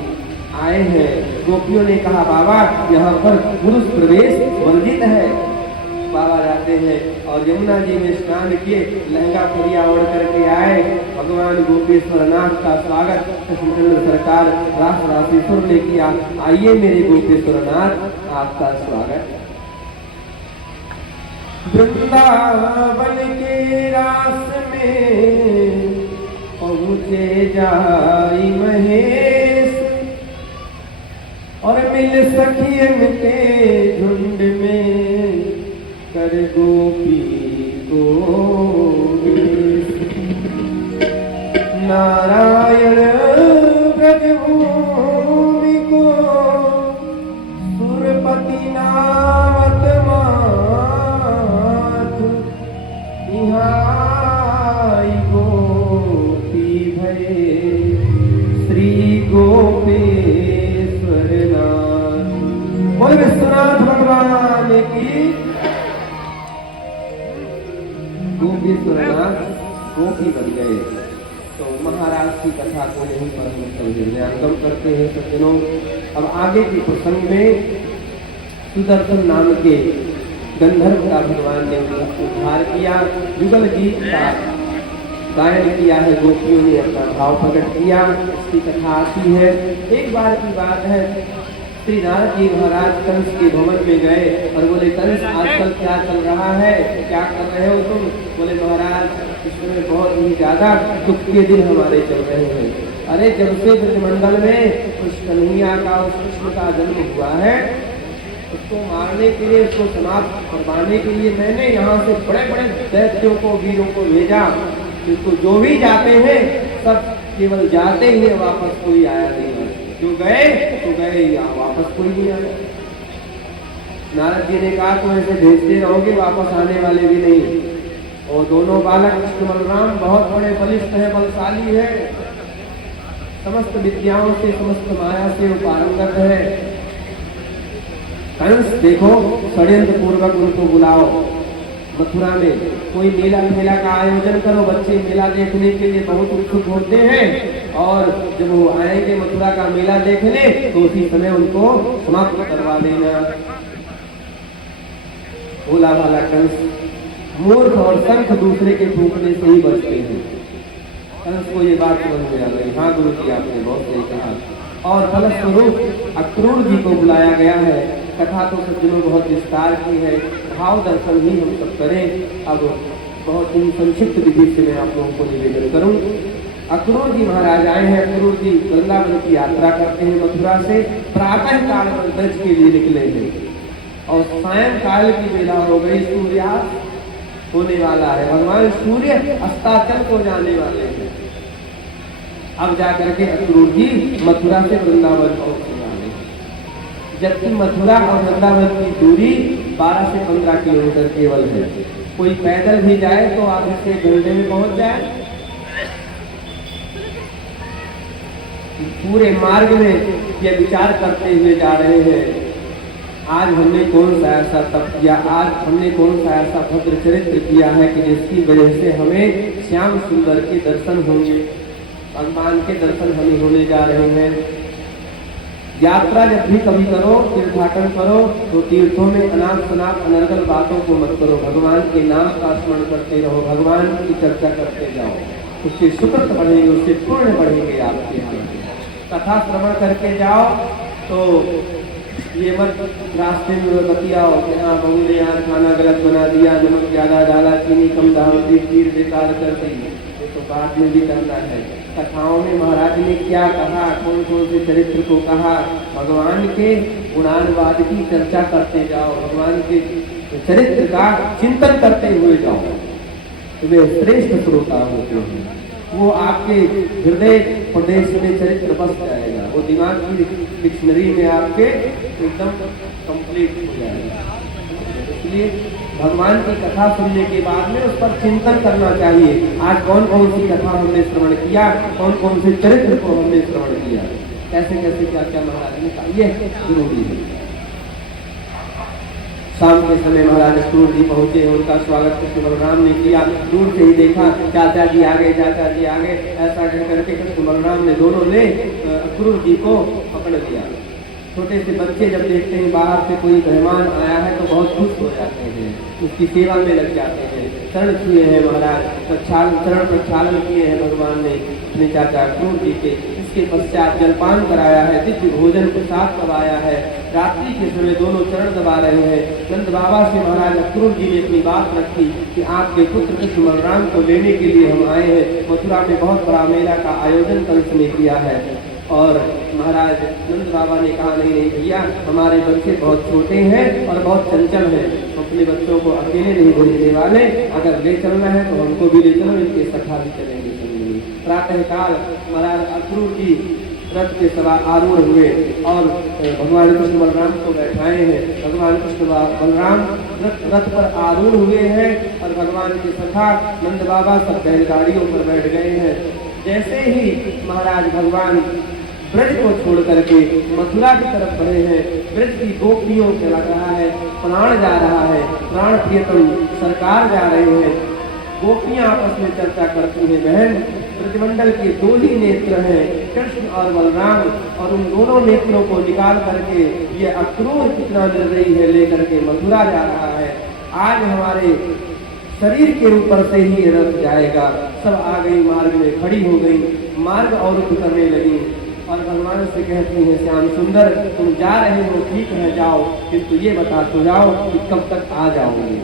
आए हैं। गोपियों ने कहा बाबा यहाँ पर पुरुष प्रवेश वर्जित है। बाबा जाते हैं और यमुना जी में स्नान किए, लहंगा फरिया ओढ़ करके आए। भगवान गोपेश्वर नाथ का स्वागत कृष्णचंद्र सरकार रास राशेश्वर ने किया। आइए मेरे गोपेश्वर नाथ, आपका स्वागत। वृंदावन के रास में पहुँचे जाई महेश और मिल सखियन के झुंड में कर गोपी को नारायण ब्रजभूमि को सुरपति नावत मात निहाई गोपी भये श्री गोपेश्वर नाथ। बोल विश्वनाथ भगवान की। गोपेश्वरनाथ गोपी बन गए। तो महाराज की कथा को यहीं पर हम हृदयंगम करते हैं सज्जनों। अब आगे के प्रसंग में सुदर्शन नाम के गंधर्व का भगवान ने उद्धार किया, युगल गीत का गायन किया है, गोपियों ने अपना भाव प्रकट किया, इसकी कथा आती है। एक बार की बात है, श्री नारद जी महाराज कंस के भवन में गए और बोले कंस आजकल क्या चल रहा है, क्या कर रहे हो तुम? बोले महाराज इसमें बहुत ही ज्यादा दुख के दिन हमारे चल रहे हैं। अरे जब से ब्रजमंडल में उस कन्हैया का, उस कृष्ण का जन्म हुआ है, उसको मारने के लिए, उसको समाप्त करवाने के लिए मैंने यहाँ से बड़े बड़े दैत्यों को, वीरों को भेजा, जिसको जो भी जाते हैं सब केवल जाते ही वापस कोई आया नहीं। जो गए तो गए, यहाँ वापस कोई नहीं आया। नारद जी ने कहा तुम ऐसे भेजते रहोगे, वापस आने वाले भी नहीं। और दोनों बालक कृष्ण बलराम बहुत बड़े बलिष्ठ है, बलशाली है, समस्त विद्याओं से, समस्त माया से पारंगत है। कंस देखो षड्यंत्र पूर्वक उनको बुलाओ, मथुरा में कोई मेला मेला का आयोजन करो, बच्चे मेला देखने के लिए बहुत उत्सुक होते हैं और जब वो आएंगे मथुरा का मेला देखने तो उसी समय उनको समाप्त करवा देना। भोला भाला कंस मूर्ख और शंख दूसरे के फूंकने से ही बचते हैं। कंस को ये बात समझ में आ गई। हाँ गुरु जी आपने बहुत सही कहा। और फलस्वरूप अक्रूर जी को बुलाया गया है। कथा तो सज्जनों बहुत विस्तार की है, भाव दर्शन ही हम सब करें। अब बहुत ही संक्षिप्त विधि से मैं आप लोगों को निवेदन करूं। अक्रूर जी महाराज आए हैं। अक्रूर जी वृंदावन की यात्रा करते हैं मथुरा से। प्रातः काल में ब्रज के लिए निकले हैं और सायंकाल की बेला हो गई, सूर्यास्त होने वाला है। भगवान सूर्य अस्ताचल को जाने वाले हैं। अब जाकर के अक्रूर जी मथुरा से वृंदावन पहुंचने वाले हैं, जबकि मथुरा और वृंदावन की दूरी 12 से 15 किलोमीटर केवल है। कोई पैदल भी जाए तो आधे से घंटे में पहुंच जाए। पूरे मार्ग में ये विचार करते हुए जा रहे हैं, आज हमने कौन सा ऐसा तप किया, आज हमने कौन सा ऐसा भद्र चरित्र किया है कि जिसकी वजह से हमें श्याम सुंदर के दर्शन होंगे, भगवान के दर्शन हमें होने जा रहे हैं। यात्रा जब भी कभी करो, तीर्थाटन करो तो तीर्थों में अनाप शनाप अनर्गल बातों को मत करो। भगवान के नाम का स्मरण करते रहो, भगवान की चर्चा करते जाओ, उससे सुकृत बढ़ेंगे, उससे पुण्य बढ़ेंगे आपके यहाँ। कथा श्रवण करके जाओ तो ये मत रास्ते में बतियाओ कि हाँ बहू ने यार खाना गलत बना दिया, नमक ज्यादा डाला, चीनी कम डाली, खीर बेकार कर दी, ये तो बाद में भी करना है। कथाओं में महाराज ने क्या कहा, कौन कौन से चरित्र को कहा, भगवान के गुणानुवाद की चर्चा करते जाओ, भगवान के चरित्र का चिंतन करते हुए जाओ, तो वे श्रेष्ठ श्रोता होते हैं। वो आपके हृदय प्रदेश में चरित्र बस जाएगा, वो दिमाग की डिक्शनरी में आपके एकदम कंप्लीट हो जाएगा। इसलिए भगवान की कथा सुनने के बाद में उस पर चिंतन करना चाहिए। आज कौन कौन सी कथा हमने श्रवण किया, कौन कौन से चरित्र को हमने श्रवण किया, कैसे कैसे क्या क्या महाराज ने कहा, ये जरूरी है। शाम के समय महाराज अक्रूर जी पहुंचे, उनका स्वागत कृष्ण बलराम ने किया। दूर से ही देखा चाचा जी आ गए, चाचा जी आ गए, ऐसा कह करके कृष्ण बलराम ने दोनों ने अक्रूर जी को पकड़ लिया। छोटे से बच्चे जब देखते हैं बाहर से कोई मेहमान आया है तो बहुत खुश हो जाते हैं, उसकी सेवा में लग जाते हैं। चरण छुए हैं महाराज, चरण प्रक्षालन किए हैं भगवान ने अपने चाचा अक्रूर जी के। इसके पश्चात जलपान कराया है, दिव्य भोजन प्रसाद करवाया है। रात्रि के समय दोनों चरण दबा रहे हैं। नंद बाबा से महाराज अक्रूर जी ने अपनी बात रखी कि आपके पुत्र कृष्ण बलराम को लेने के लिए हम आए हैं। मथुरा में बहुत बड़ा मेला का आयोजन कंस ने किया है। और महाराज नंद बाबा ने कहा नहीं नहीं भैया, हमारे बच्चे बहुत छोटे हैं और बहुत चंचल हैं, अपने बच्चों को अकेले नहीं भेजने वाले, अगर ले चलना है तो हमको भी ले चलो, इनके सखा भी चलेंगे संगी। प्रातः काल महाराज अक्रूर जी रथ के सवार आरूढ़ हुए और भगवान कृष्ण बलराम को बैठाए हैं। भगवान कृष्ण बलराम रथ पर आरूढ़ हुए हैं और भगवान के सखा नंद बाबा सब बैलगाड़ियों पर बैठ गए हैं। जैसे ही महाराज भगवान ब्रज को छोड़ करके मथुरा की तरफ बढ़े हैं, ब्रज की गोपियों से लग रहा है प्राण जा रहा है, प्राण प्रियतम सरकार जा रहे हैं। गोपियां आपस में चर्चा करती हैं, बहन ब्रजमंडल के दो ही नेत्र हैं, कृष्ण और बलराम, और उन दोनों नेत्रों को निकाल करके ये अक्रूर कितना निर्दयी है, लेकर के मथुरा जा रहा है। आज हमारे शरीर के ऊपर से ही रथ जाएगा। सब आ गई, मार्ग में खड़ी हो गई, मार्ग अवरुद्ध करने लगी और भगवान से कहती हैं, श्याम सुंदर तुम जा रहे हो ठीक है जाओ, किंतु ये बता तो जाओ कि कब तक आ जाओगे।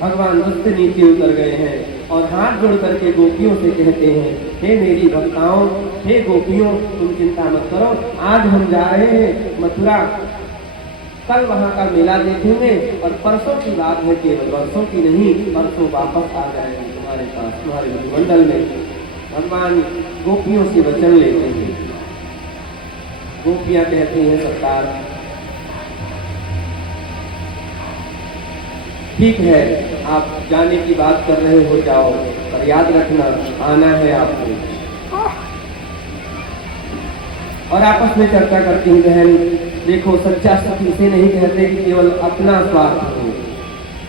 भगवान रथ से नीचे उतर गए हैं और हाथ जोड़ करके गोपियों से कहते हैं, हे मेरी भक्ताओं, हे गोपियों, तुम चिंता मत करो, आज हम जा रहे हैं मथुरा, कल वहाँ का मेला देखेंगे और परसों की बात है, केवल वर्षों की नहीं, परसों वापस आ जाएंगे तुम्हारे पास, तुम्हारे मंडल में। भगवान गोपियों से वचन लेते हैं। गोपियां कहती हैं, सरकार ठीक है, आप जाने की बात कर रहे हो जाओ, पर याद रखना आना है आपको। और आपस में चर्चा करती हैं, बहन देखो सच्चा सुख इसे नहीं कहते कि केवल अपना स्वार्थ हो,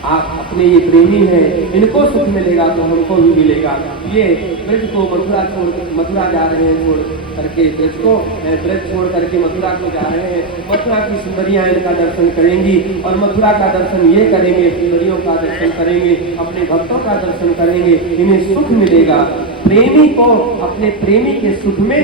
आप अपने ये प्रेमी हैं, इनको सुख मिलेगा तो हमको भी मिलेगा। ये ब्रज को मथुरा जा रहे हैं, छोड़ करके ब्रज को, ब्रज छोड़ करके मथुरा को जा रहे हैं। मथुरा की सुंदरियां इनका दर्शन करेंगी और मथुरा का दर्शन ये करेंगे, सुंदरियों का दर्शन करेंगे, अपने भक्तों का दर्शन करेंगे, इन्हें सुख मिलेगा। प्रेमी को अपने प्रेमी के सुख में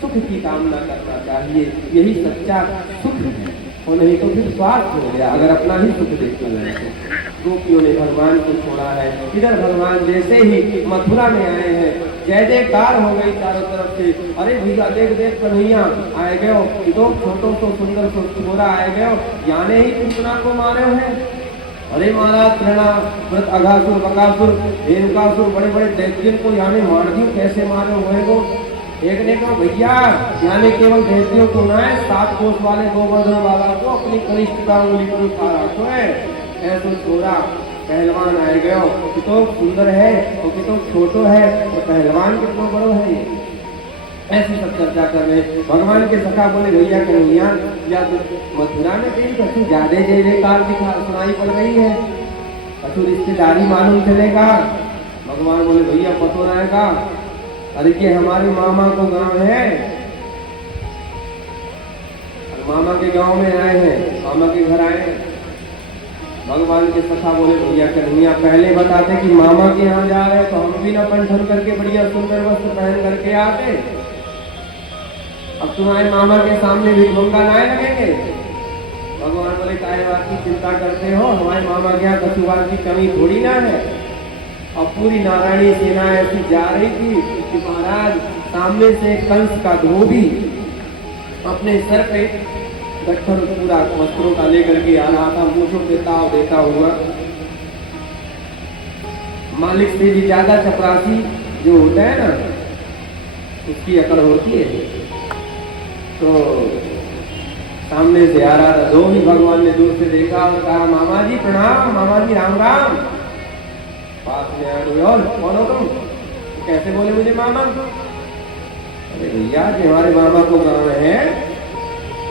सुख की कामना करना चाहिए, यही सच्चा सुख है, और नहीं तो फिर स्वार्थ हो गया अगर अपना ही सुख देखना लगे। गोपियों ने भगवान को छोड़ा है। इधर भगवान जैसे ही मथुरा में आए हैं, जय जयकार हो गई चारों तरफ से। अरे भैया देख देख कन्हैया आए गए, तो छोटो तो सुंदर तो छोरा आए गए, याने ही कृष्णा को मारे हैं। अरे महाराज प्रणाम, व्रत अघासुर बकासुर रेणुकासुर बड़े बड़े दैत्यों को यानी मार दियो, कैसे मारे हुए को। एक ने कहा भैया यानी केवल दैत्यों को ना है, 7 कोस वाले गोवर्धन बाबा को अपनी कनिष्ठ का उंगली पर उठा रखो है। ऐसा छोरा पहलवान आए गयो, कितो सुंदर है और कितो छोटो है, और पहलवान कितना बड़ो है। ये ऐसी सब चर्चा कर रहे। भगवान के सखा बोले भैया कन्हैया या तो मथुरा में कहीं कछु ज्यादा जयकार दिखा सुनाई पड़ रही है, कछु रिश्तेदारी मालूम चलेगा। भगवान बोले भैया पतो रहेगा, अरे ये हमारे मामा को गांव है, मामा के गांव में आए हैं, मामा के घर आए हैं। भगवान के सखा बोले भैया कन्हैया पहले बताते कि मामा के यहाँ जा रहे तो हम भी ना पंठन करके बढ़िया सुंदर वस्त्र पहन करके आते। अब तुम्हारे मामा के सामने भी ढोंगा ना लगेंगे। भगवान बोले काहे बात की चिंता करते हो, हमारे मामा के यहाँ कछुआर की कमी थोड़ी ना है। और पूरी नारायणी सेना ऐसी जा रही थी कि महाराज सामने से कंस का धोबी अपने सर पे गट्ठर पूरा वस्त्रों का लेकर के आ रहा था, मूछों देता हुआ। मालिक से भी ज्यादा चपरासी जो होता है ना, उसकी अकड़ होती है। तो सामने से आ रहा था, दो ही भगवान ने दूर से देखा और कहा मामा जी प्रणाम, मामा जी राम राम। पास में आया कोई और, कौन हो तुम? तो कैसे बोले मुझे मामा? अरे भैया कि हमारे मामा को गाँव है,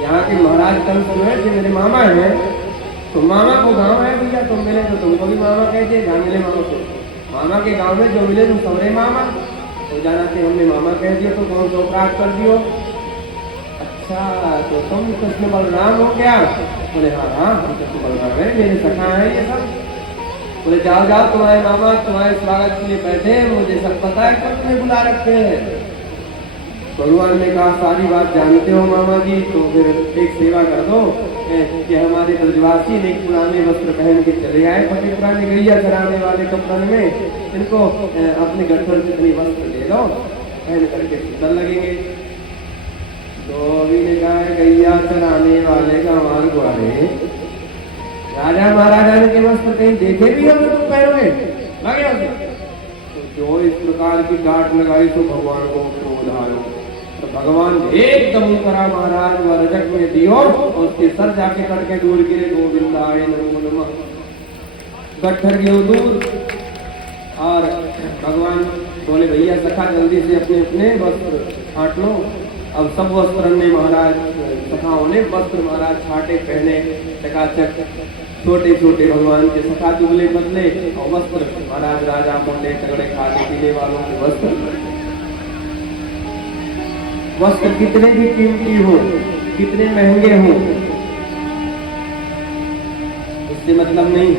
यहाँ के महाराज कंस जो है मेरे मामा है, तो मामा को गाँव है भैया, तुम मिले तो तुमको भी मामा कहते, जहाँ मिले मामा को मामा के गाँव में जो मिले तुम सबरे मामा, तो जाना कि हमने मामा कह दिया तो कौन सो अपराध कर दियो। अच्छा तो तुम कृष्ण बलराम हो क्या? बोले हाँ हाँ हम कृष्ण बलराम है, मेरे सखा है ये सब। बोले जाओ जाओ तुम्हारे मामा तुम्हारे स्वागत के लिए बैठे, मुझे सब पता है कब तुम्हें बुला रखे हैं। भगवान ने कहा सारी बात जानते हो मामा जी, तो फिर एक सेवा कर दो कि हमारे ब्रजवासी ने पुराने वस्त्र पहन के चले आए, फटे पुराने गैया चराने वाले कपड़न में, इनको अपने गठर से अपनी वस्त्र ले लो, पहन करके सुंदर लगेंगे। तो अभी ने कहा गैया चराने वाले का माल गुआरे, राजा महाराजा ने के वस्त्र कहीं देखे भी हो तुम पहनोगे लगे? तो जो इस प्रकार की गांठ लगाई तो भगवान को क्रोध आयो, तो भगवान एकदम करा महाराज व रजक में दियो और उसके सर जाके करके दूर गिरे, गोविंदाय नमो नमः, गट्ठर गिरो दूर। और भगवान बोले भैया सखा जल्दी से अपने अपने वस्त्र छाट लो। अब सब वस्त्र में महाराज सखाओं ने वस्त्र महाराज छाटे पहने चकाचक, छोटे छोटे भगवान के सखा दुबले बदले और वस्त्र महाराज राजा मुंडे तगड़े खाने पीने वालों के वस्त्र। वस्त्र कितने भी कीमती हो, कितने महंगे हो, इससे मतलब नहीं,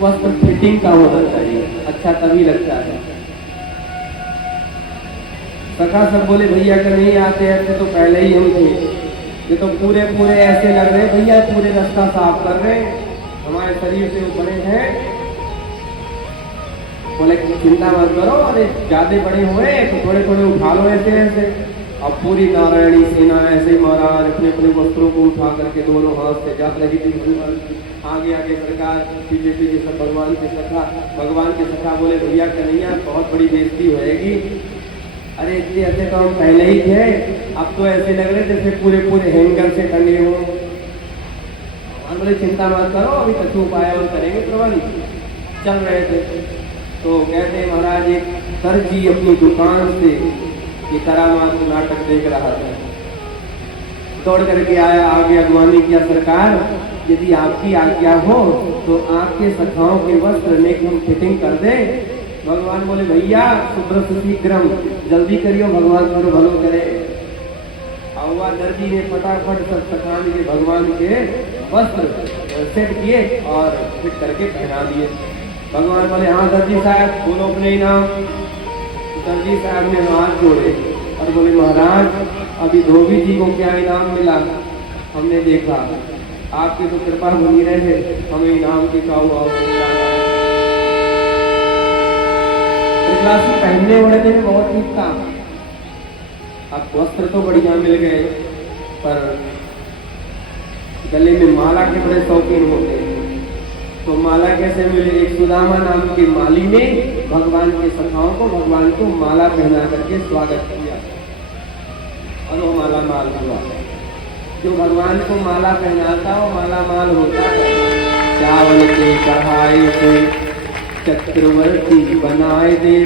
वस्त्र फिटिंग का होना चाहिए, अच्छा तभी लगता है। सखा सब बोले भैया का नहीं आते ऐसे तो पहले ही हम थे, ये तो पूरे पूरे ऐसे लग रहे भैया पूरे रास्ता साफ कर रहे, हमारे शरीर से वो बड़े हैं। बोले चिंता मत करो, अरे ज्यादा बड़े हुए तो थोड़े थोड़े उठा लो ऐसे ऐसे। अब पूरी नारायणी सेना ऐसे महाराज अपने अपने वस्त्रों को उठा करके दोनों हाथ से जा रही थी, आगे आगे सरकार पीछे पीछे सब भगवान के सखा बोले भैया कन्हैया बहुत बड़ी बेइज्जती होएगी। अरे इतने ऐसे तो हम पहले ही थे, अब तो ऐसे लग रहे जैसे पूरे पूरे हैंगर से टंगे हो। हम बोले चिंता मत करो, अभी कुछ उपाय और करेंगे प्रबंध। चल रहे थे तो कहते महाराज एक दर्जी अपनी दुकान से ये करामात नाटक देख रहा था, दौड़ करके आया, आगे अगवानी किया सरकार यदि आपकी आज्ञा हो तो आपके सखाओं के वस्त्र में हम फिटिंग कर दे। भगवान बोले भैया सुब्रत शीघ्रम, जल्दी करियो भगवान करो भलो करे। हुआ दर्जी ने फटाफट सब सखान के भगवान के वस्त्र सेट किए और फिट करके पहना दिए। भगवान बोले हाँ दर्जी साहब बोलो अपने नाम। दर्जी साहब ने हाथ जोड़े और बोले महाराज अभी धोबी जी को क्या इनाम मिला, हमने देखा आपकी तो कृपा बनी रहे, हमें इनाम की का हुआ। पहनने ओढ़ने में बहुत ठीक था, अब वस्त्र तो बढ़िया मिल गए पर गले में माला के बड़े शौकीन होते हैं। तो माला कैसे मिले? एक सुदामा नाम के माली ने भगवान के सखाओं को भगवान को माला पहना करके स्वागत किया और वो माला माल हुआ। जो भगवान को माला पहनाता वो माला माल होता है। चावल के कढ़ाई से चक्रवर्ती बनाए दे,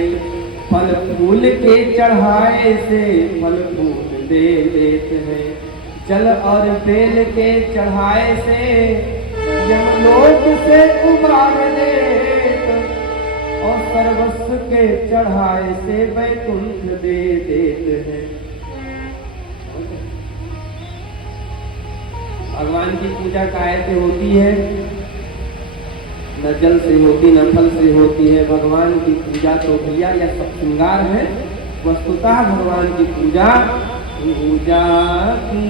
फल फूल के चढ़ाए से फल फूल दे देते हैं, जल और बेल के चढ़ाए से यमलोक से उबार देत, और सर्वस्व के चढ़ाए से वैकुंठ दे देते हैं। भगवान की पूजा कायते होती है, न जल से होती न फल से होती है। भगवान की पूजा तो भैया या सब श्रृंगार है। वस्तुतः भगवान की पूजा पूजा की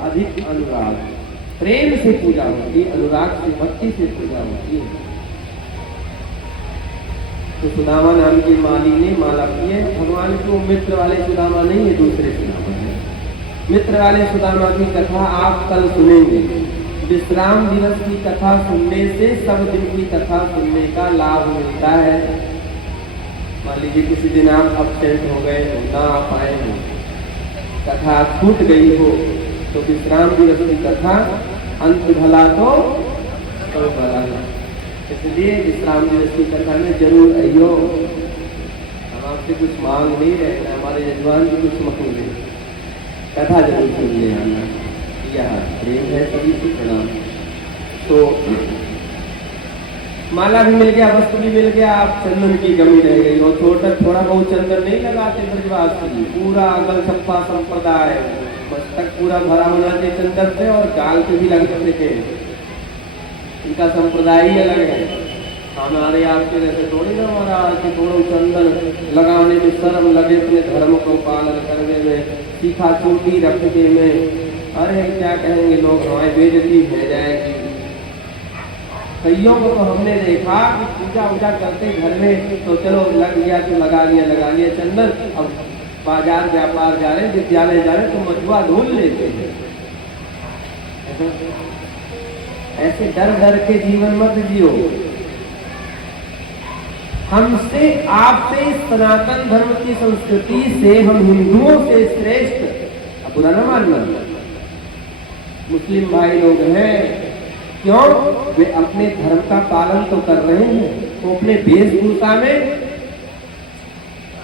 अधिक अनुराग। प्रेम से पूजा होती है, अनुराग से, भक्ति से पूजा होती है। तो सुदामा नाम की माली ने माला की है। भगवान को मित्र वाले सुदामा नहीं है, दूसरे सुदामा है। मित्र वाले सुदामा की कथा आप कल सुनेंगे। विश्राम दिवस की कथा सुनने से सब दिन की कथा सुनने का लाभ मिलता है। मान लीजिए किसी दिन आप अपसेंट हो गए हो, ना आ पाए हो, कथा छूट गई हो, तो विश्राम दिवस की कथा अंत भला तो सब भला है। इसलिए विश्राम दिवस की कथा में जरूर आइयो। हम आपसे कुछ मांग नहीं रहे, हमारे यजमान भी कुछ मांग रहे, कथा जरूर सुनने आना। यह प्रेम है, सभी से प्रणाम। तो माला भी मिल गया, वस्त्र भी मिल गया, आप चंदन की कमी रह गई। और थोड़ा बहुत चंदन नहीं लगाते ब्रजवासी, पूरा अगल छप्पा संप्रदाय, मस्तक पूरा भरा होना चाहिए चंदन से, और गाल पे भी लगते थे। इनका संप्रदाय ही अलग है। हमारे आपके जैसे थोड़ी ना महाराज कि थोड़ा चंदन लगाने में शर्म लगे, अपने धर्म को पालन करने में, सीखा चूटी रखने में, अरे क्या कहेंगे लोग, हमारी बेइज्जती हो जाएगी। कईयों को तो हमने देखा कि पूजा वूजा करते घर में, तो चलो लग गया तो लगा लिया चंदन। अब बाजार व्यापार जा रहे, विद्यालय जा रहे, तो मजुआ ढूंढ लेते हैं। ऐसे डर डर के जीवन मत जियो। हमसे, आपसे, सनातन धर्म की संस्कृति से, हम हिंदुओं से श्रेष्ठ बुरा न मानना। मुस्लिम भाई लोग हैं, क्यों? वे अपने धर्म का पालन तो कर रहे हैं, वो अपने वेशभूषा में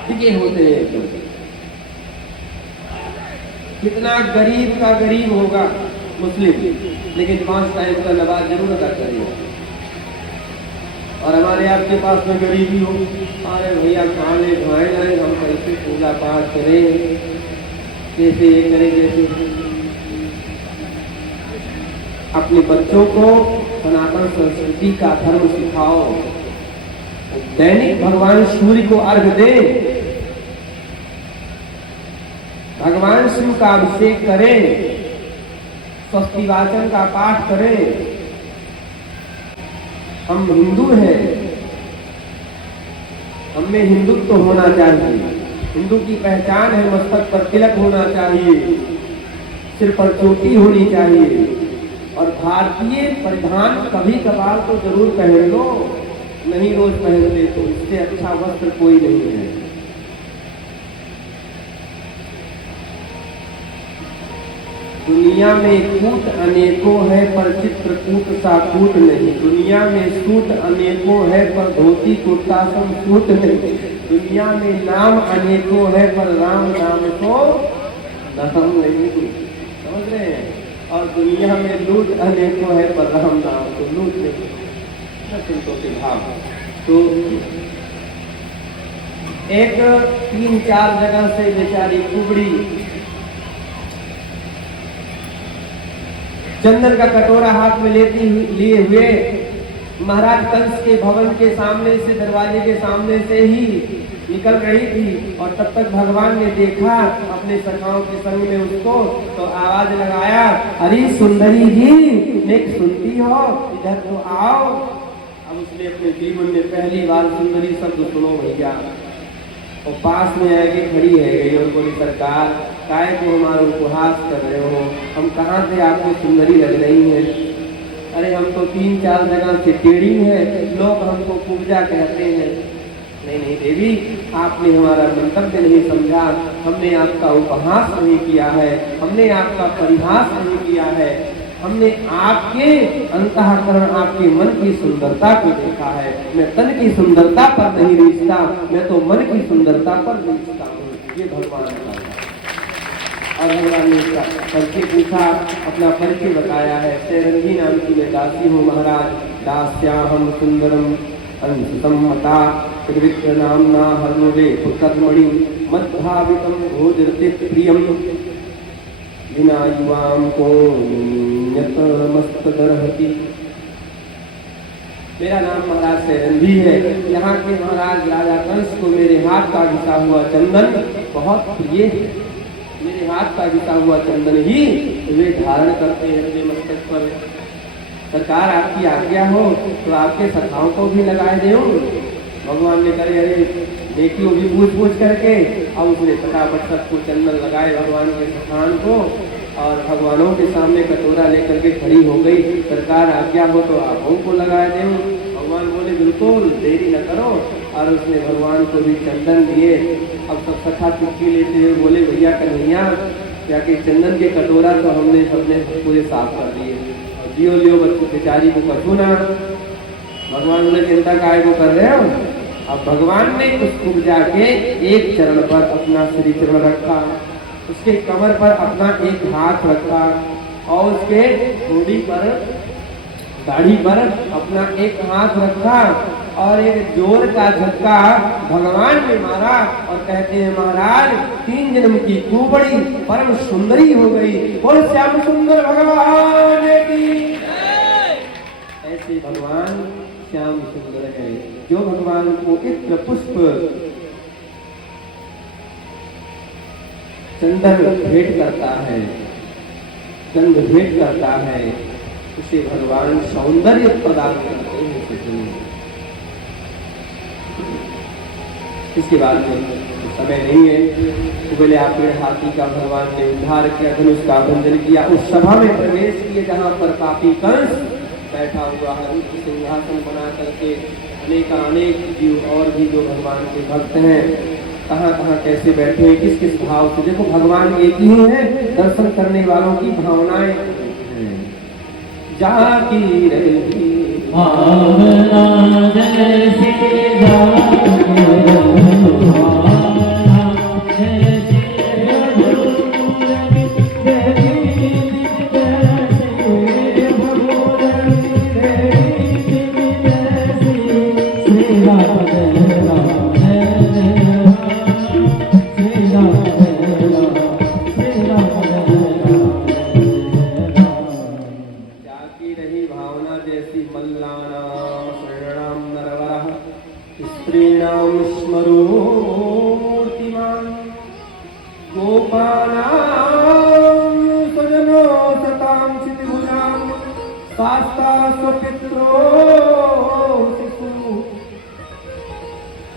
टिके होते हैं। तो कितना गरीब का गरीब होगा मुस्लिम, लेकिन 5 टाइम का नमाज जरूर अदा करेगा। और हमारे आपके पास में गरीबी हो, अरे भैया खाने खाए जाए, हम कैसे पूजा पाठ करें, कैसे ये करें, जैसे अपने बच्चों को सनातन संस्कृति का धर्म सिखाओ। दैनिक भगवान सूर्य को अर्घ दे, भगवान शिव का अभिषेक करें, स्वस्ति वाचन का पाठ करें। हम हिंदू हैं, हमें हिंदुत्व होना चाहिए। हिंदू की पहचान है, मस्तक पर तिलक होना चाहिए, सिर पर चोटी होनी चाहिए, और भारतीय परिधान कभी कभार तो जरूर पहन लो, नहीं रोज पहनते तो इससे अच्छा वस्त्र कोई नहीं है। दुनिया में कूट अनेकों है, पर चित्रकूट सा कूट नहीं। दुनिया में सूट अनेकों है, पर धोती कुर्ता सम सूट नहीं। दुनिया में नाम अनेकों है, पर राम नाम तो नाम नहीं। समझ रहे हैं? और दुनिया में लूट अनेकों है, पर राम नाम तो लूट नहीं। के भाव तो एक 3-4 जगह से बेचारी कुबड़ी चंदन का कटोरा हाथ में लिए हुए महाराज कंस के भवन के सामने से, दरवाजे के सामने से ही निकल रही थी। और तब तक भगवान ने देखा अपने सखाओं के संग में उसको, तो आवाज लगाया, अरे सुंदरी जी, नेक सुनती हो, इधर तो आओ। अब उसने अपने जीवन में पहली बार सुंदरी शब्द सुनो भैया, और पास में आके खड़ी है गई और बोली, सरकार काय को हमारा उपहास कर रहे हो, हम कहाँ से आपको सुंदरी लग रही है? अरे हम तो 3-4 जगह से टेढ़ी है, लोग हमको पूजा कहते हैं। नहीं नहीं देवी, आपने हमारा मंतव्य नहीं समझा, हमने आपका उपहास नहीं किया है, हमने आपका परिहास नहीं किया है, हमने आपके अंतःकरण, आपके मन की सुंदरता को देखा है। मैं तन की सुंदरता पर नहीं रीझता, मैं तो मन की सुंदरता पर रीझता हूँ। ये भगवान का और भगवान ने इसका परिचय पूछा, अपना परिचय बताया है। शैरंगी नाम की मैं दासी हूँ महाराज, दास्याहम सुंदरम अंशसम्मता त्रिविक्र नामना हर्नुले पुत्रमणि मद्भावितम भोजरते प्रियम विना युवाम को मस्तदरहति। मेरा नाम महाराज शैरंगी है। यहाँ के महाराज राजा कंस को मेरे हाथ का घिसा हुआ चंदन बहुत प्रिय है। मेरे रात का बिता हुआ चंदन ही वे धारण करते हैं अपने मस्तक पर। सरकार आपकी आज्ञा हो तो आपके सखाओं को भी लगाए देऊं। भगवान ने करे अरे देखियो भी पूछ करके, अब उसने फटाफट सबको चंदन लगाए भगवान के सखान को, और भगवानों के सामने कटोरा लेकर के खड़ी हो गई। सरकार आज्ञा हो तो आप को लगाए देऊं। भगवान बोले बिल्कुल देरी न करो, और उसने भगवान को भी चंदन दिए। अब सब सखा चुटकी लेते हुए बोले भैया कन्हैया क्या कि चंदन के कटोरा तो हमने सबने पूरे साफ कर दिए, और जियो लियो बच्चों बेचारी को कछू ना। भगवान बोले चिंता काहे को कर रहे हो। अब भगवान ने उसको जाके एक चरण पर अपना श्री चरण रखा, उसके कमर पर अपना एक हाथ रखा, और उसके घोड़ी पर दाढ़ी पर अपना एक हाथ रखा, और एक जोर का झटका भगवान ने मारा, और कहते हैं महाराज 3 जन्म की कुबड़ी परम सुंदरी हो गई। और श्याम सुंदर भगवान की ऐसे भगवान श्याम सुंदर है, जो भगवान को इत्र पुष्प चंदन भेंट करता है, चंद भेंट करता है, उसे भगवान सौंदर्य प्रदान करते हैं। इसके बाद में समय नहीं है, तो पहले आपके हाथी का भगवान ने उद्धार किया, धनुष का भंजन किया, उस सभा में प्रवेश किए जहाँ पर पापी कंस बैठा हुआ है, उसकी सिंहासन बना करके अनेक जीव और भी जो भगवान के भक्त हैं कहाँ कहाँ कैसे बैठे हैं, किस किस भाव से। देखो भगवान एक ही है, दर्शन करने वालों की भावनाएं हैं। जागी रही भावना जैसे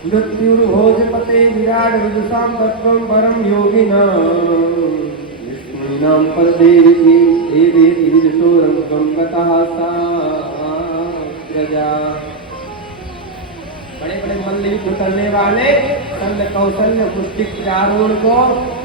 मृत्युर्भोजपते विराट विदुषां तत्त्वं परम योगिनां विष्णुनां परदेवी देवेति विदुषोरं गतः सा प्रजा। बड़े बड़े मल्ल युद्ध करने वाले शल्य कौशल्य पुष्टिक चारों को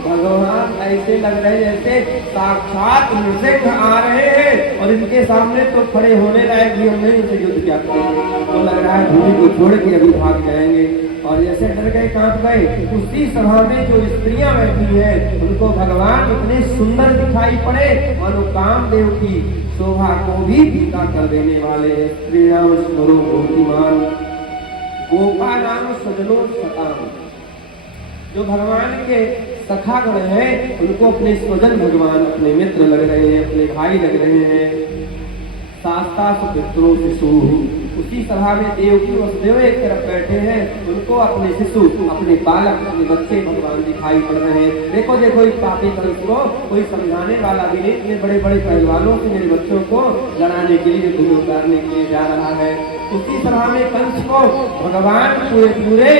भगवान ऐसे लग रहे जैसे साक्षात नृसिंह आ रहे हैं, और इनके सामने तो खड़े होने लायक भी हम नहीं, उनसे युद्ध क्या करेंगे। तो लग रहा है भूमि को छोड़ के अभी भाग जाएंगे, और जैसे डर गए कांप गए। उसी सभा में जो स्त्रियां बैठी हैं उनको भगवान इतने सुंदर दिखाई पड़े मानो कामदेव की शोभा को भी फीका कर देने वाले। स्त्रीणाम स्मरो मूर्तिमान गोपा नाम सजनो सताम, जो भगवान के सखागण हैं उनको अपने स्वजन भगवान अपने मित्र लग रहे हैं, अपने भाई लग रहे हैं। शास्ता सुपुत्रो शिशु, उसी सभा में देवकी वसुदेव एक तरफ बैठे हैं, उनको अपने शिशु अपने बालक अपने बच्चे भगवान दिखाई पड़ रहे हैं। देखो देखो इस पापी कंस को कोई समझाने वाला भी नहीं, इतने बड़े बड़े पहलवानों से मेरे बच्चों को लड़ाने के लिए धूल उतारने के लिए जा रहा है। उसी सभा में कंस को भगवान पूरे पूरे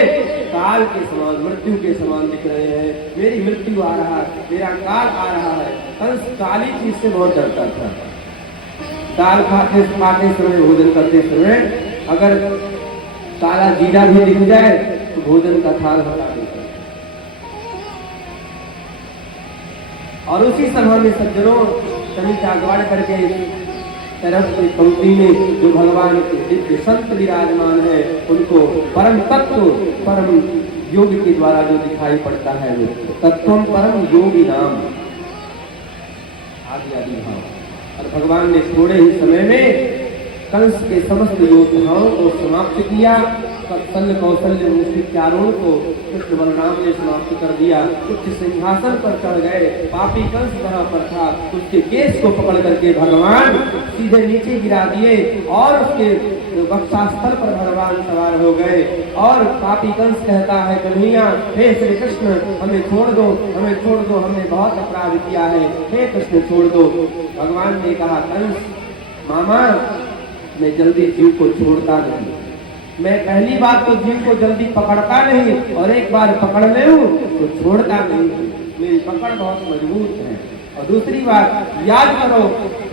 काल के समान मृत्यु के समान दिख रहे हैं। मेरी मृत्यु आ रहा है, मेरा काल आ रहा है। कंस काली चीज से बहुत डरता था। दाल खाते समय भोजन करते समय अगर काला जीरा भी दिख जाए तो भोजन का थाल हटा देता। और उसी सभा में सज्जनों सभी अगवाड़ करके तरफ की पंक्ति में जो भगवान के दिव्य संत विराजमान है उनको परम तत्व परम योग के द्वारा जो दिखाई पड़ता है वो तत्वम परम योगी नाम आदि आदि भाव। और भगवान ने थोड़े ही समय में कंस के समस्त योद्धाओं को समाप्त किया। शल्य कौशल्य मुश्किल चारों को कृष्ण बलराम ने समाप्त कर दिया। उच्च सिंहासन पर चढ़ गए। पापी कंस जहाँ पर था उसके केस को पकड़ करके भगवान सीधे नीचे गिरा दिए और उसके वक्षस्थल पर भगवान सवार हो गए और पापी कंस कहता है कन्हैया, हे श्री कृष्ण हमें छोड़ दो, हमें छोड़ दो, हमने बहुत अपराध किया है, हे कृष्ण छोड़ दो। भगवान ने कहा कंस मामा मैं जल्दी जीव को छोड़ता नहीं, मैं पहली बात तो जीव को जल्दी पकड़ता नहीं और एक बार पकड़ ले तो छोड़ता नहीं, मेरी पकड़ बहुत मजबूत है। और दूसरी बात याद करो,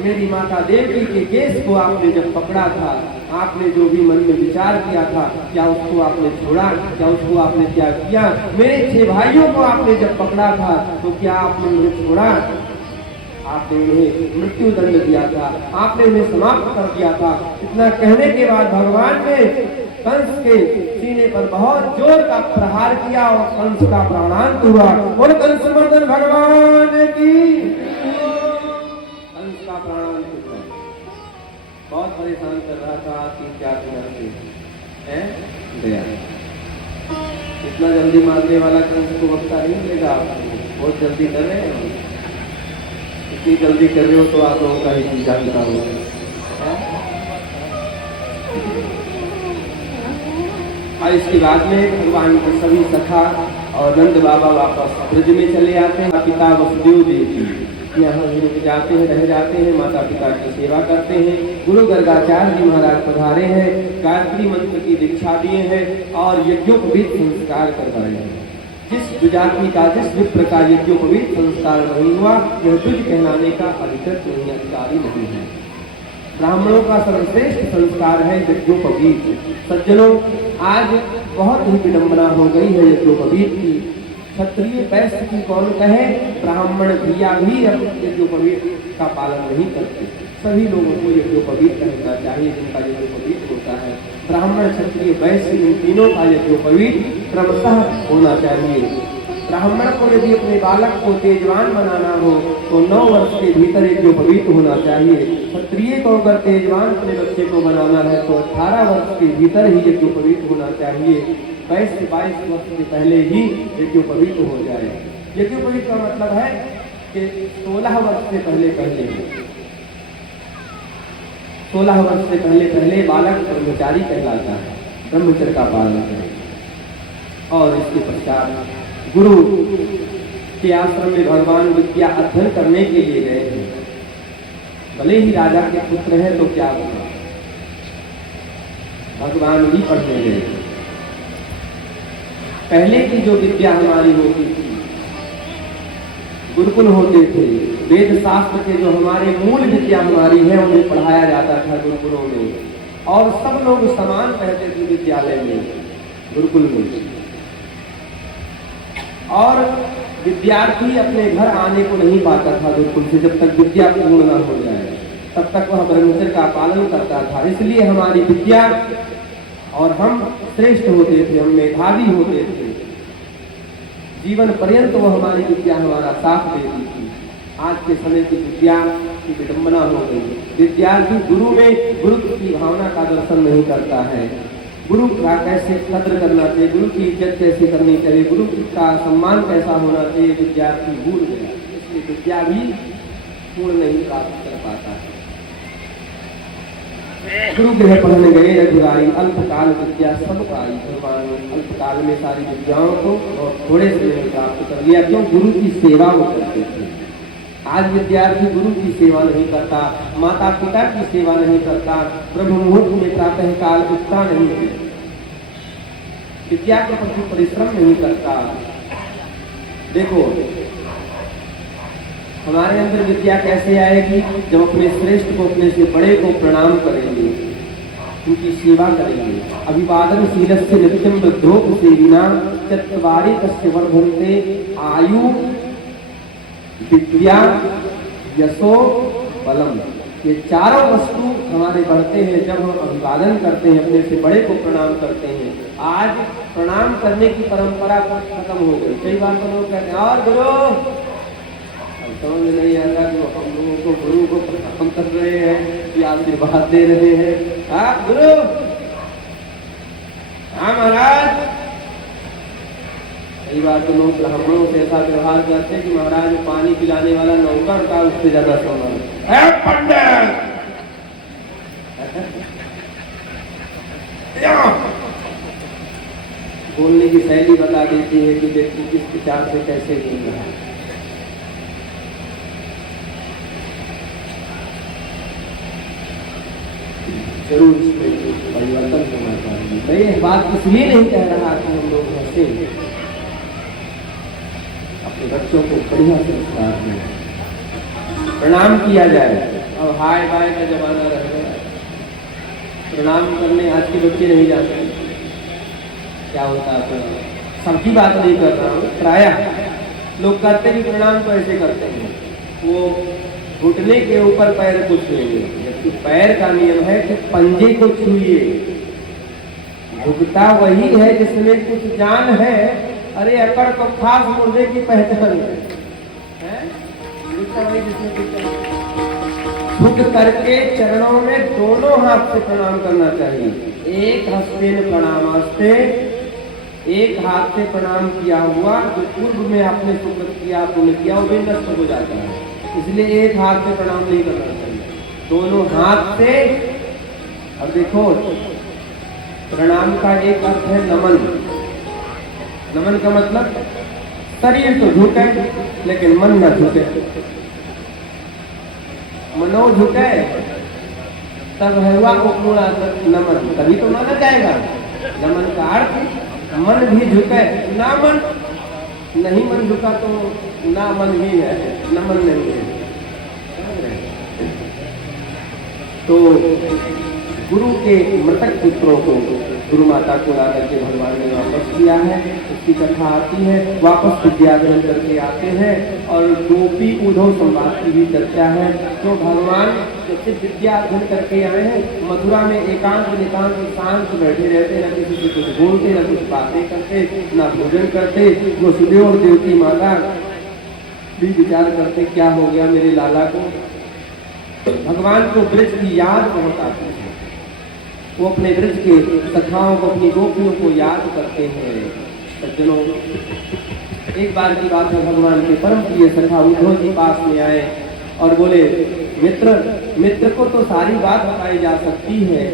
मेरी माता देवकी के केस को आपने जब पकड़ा था, आपने जो भी मन में विचार किया था, क्या उसको आपने छोड़ा, क्या उसको आपने त्याग किया? मेरे 6 भाइयों को आपने जब पकड़ा था तो क्या आपने उन्हें छोड़ा? आपने उन्हें मृत्यु दंड दिया था, आपने उन्हें समाप्त कर दिया था। इतना कहने के बाद भगवान ने कंस के सीने पर बहुत जोर का प्रहार किया और कंस का प्राणांत हुआ। और कंस मर्दन भगवान की कंस का प्राणांत हुआ। बहुत परेशान कर रहा था 3-4 दिन से गया। इतना जल्दी मारने वाला कंस को वक्ता नहीं मिलेगा, बहुत जल्दी कर रहे हैं, इतनी जल्दी कर रहे हो तो आप लोगों का ही पीछा करना होगा। और इसके बाद में भगवान के सभी सखा और नंद बाबा वापस ब्रज में चले आते हैं। पिता वसुदेव देव जी यहाँ रुक जाते हैं, रह जाते हैं, माता पिता की सेवा करते हैं। गुरु गर्गाचार्य जी महाराज पधारे हैं, गायत्री मंत्र की दीक्षा दिए हैं और यज्ञोपवीत संस्कार करवाए हैं। जिस दुजाति का, जिस विप्र का यज्ञोपवीत संस्कार नहीं हुआ, यह दुज कहलाने का अधिकृत नहीं, अधिकारी नहीं है। ब्राह्मणों का सर्वश्रेष्ठ संस्कार है यज्ञोपवीत। सज्जनों, आज बहुत ही विडंबना हो गई है यज्ञोपवीत की। क्षत्रिय वैश्य की कौन कहे, ब्राह्मण भैया भी यज्ञोपवीत का पालन नहीं करते। सभी लोगों को यज्ञोपवीत रहना चाहिए जिनका यज्ञोपवीत होता है। ब्राह्मण क्षत्रिय वैश्य इन तीनों का यज्ञोपवीत क्रमशः होना चाहिए। ब्राह्मण को यदि अपने बालक को तेजवान बनाना हो तो 9 वर्ष के भीतर यज्ञोपवीत होना चाहिए। क्षत्रिय को अगर तेजवान अपने बच्चे को बनाना है तो 18 वर्ष के भीतर ही यज्ञोपवीत होना चाहिए। 22 वर्ष के पहले ही यज्ञोपवीत हो जाए। यज्ञोपवीत का मतलब है कि 16 वर्ष से पहले 16 वर्ष से पहले बालक ब्रह्मचारी कहलाता है, ब्रह्मचर्य का पालन करे। और इसके पश्चात गुरु के आश्रम में भगवान विद्या अध्ययन करने के लिए गए थे। भले ही राजा के पुत्र हैं तो क्या होगा, भगवान भी पढ़ने गए। पहले की जो विद्या हमारी होती थी, गुरुकुल होते थे, वेद शास्त्र के जो हमारे मूल विद्या हमारी है उन्हें पढ़ाया जाता था गुरुकुलों में, और सब लोग समान रहते थे विद्यालय में, गुरुकुल में। और विद्यार्थी अपने घर आने को नहीं पाता था गुरुकुल से, जब तक विद्या पूर्ण न हो जाए तब तक वह ब्रह्मचर्य का पालन करता था। इसलिए हमारी विद्या और हम श्रेष्ठ होते थे, हम मेधावी होते थे, जीवन पर्यंत वो हमारी विद्या हमारा साथ देती थी। आज के समय की विद्या की विडंबना हो गई। विद्यार्थी गुरु में गुरुत्व की भावना का दर्शन नहीं करता है। गुरु का कैसे कद्र करना चाहिए, गुरु की इज्जत कैसे करनी चाहिए, गुरु का सम्मान कैसा होना चाहिए, विद्यार्थी भूल गया। इसलिए विद्या भी पूर्ण नहीं प्राप्त कर पाता है। गुरु गृह पढ़ने गए रघुराई, अल्पकाल विद्या सब पाई। भगवान अल्पकाल में सारी विद्याओं को और थोड़े समय में प्राप्त कर लिया। क्यों? गुरु की सेवा वो करते थे। आज विद्यार्थी गुरु की सेवा नहीं करता, माता पिता की सेवा नहीं करता, ब्रह्म मुहूर्त में प्रातः काल उठता नहीं है, विद्या के प्रति परिश्रम नहीं करता। देखो हमारे अंदर विद्या कैसे आएगी, जब अपने श्रेष्ठ को, अपने से बड़े को प्रणाम करेंगे, उनकी सेवा करेंगे। अभिवादन शीलस्य नित्यम वृद्धोपसेविना चत्वारि तस्य वर्धन्ते आयु विद्या यशो बलम। ये चारों वस्तु हमारे बढ़ते हैं जब हम अभिवादन करते हैं, अपने से बड़े को प्रणाम करते हैं। आज प्रणाम करने की परंपरा खत्म हो गई। कई बार तो लोग कहते हैं और गुरु, समझ नहीं आता कि हम लोगों को गुरु को प्रणाम कर रहे हैं कि आशीर्वाद दे रहे हैं। आप गुरु, हाँ महाराज। कई बार तो लोग ब्राह्मणों से ऐसा व्यवहार करते हैं कि महाराज पानी पिलाने वाला नौकर का उससे ज्यादा सम्मान है। पंडित बोलने की शैली बता देती है कि व्यक्ति किस विचार से कैसे बोल रहा है। जरूर इसमें परिवर्तन होना चाहिए। मैं यह बात इसलिए नहीं कह रहा कि हम लोग हंसे, अपने बच्चों को बढ़िया संस्कार दें, प्रणाम किया जाए। अब हाय बाय का जमाना रह गया, प्रणाम करने आज के बच्चे नहीं जाते। क्या होता है, सबकी बात नहीं कर रहा हूँ, प्रायः लोग करते भी प्रणाम तो ऐसे करते हैं, वो घुटने के ऊपर पैर को छुएंगे, जबकि पैर का नियम है कि पंजे को छुइए। झुकता वही है जिसमें कुछ जान है। अरे अकड़ को खास मुर्दे की पहचान है, झुकता वही जिसमें कुछ जान है। झुक करके चरणों में दोनों हाथ से प्रणाम करना चाहिए। एक हस्ते में प्रणामास्ते, एक हाथ से प्रणाम किया हुआ जो पूर्व में आपने शुक्र किया, पुण्य किया, वो भी नष्ट हो जाता है। इसलिए एक हाथ से प्रणाम नहीं करना चाहिए, दोनों हाथ से। अब देखो, प्रणाम का एक अर्थ है नमन। नमन का मतलब शरीर तो झुके लेकिन मन न झुके। मनो झुके तब है हुआ नमन, तभी तो माना जाएगा। नमन का अर्थ मन भी झुके, ना मन नहीं, मन झुका तो ना मन ही है, नमन नहीं है। तो गुरु के मृतक पुत्रों को गुरु माता को ला करके भगवान ने वापस किया है, उसकी कथा आती है। वापस विद्या ग्रहण करके आते हैं और गोपी उद्धव संवाद की भी चर्चा है। तो भगवान जब से विद्या ग्रहण करके आए हैं, मथुरा में एकांत निकांत शांत बैठे रहते, न किसी से कुछ बोलते, न कुछ बातें करते, न भोजन करते। वसुदेव और देवकी माता भी विचार करते क्या हो गया मेरे लाला को। भगवान को ब्रज की याद बहुत आती है, वो अपने ब्रज के सखाओं को, अपनी गोपियों को याद करते हैं। सज्जनों, एक बार की बात है, भगवान के परम प्रिय सखा उद्धव जी पास में आए और बोले, मित्र को तो सारी बात बताई जा सकती है,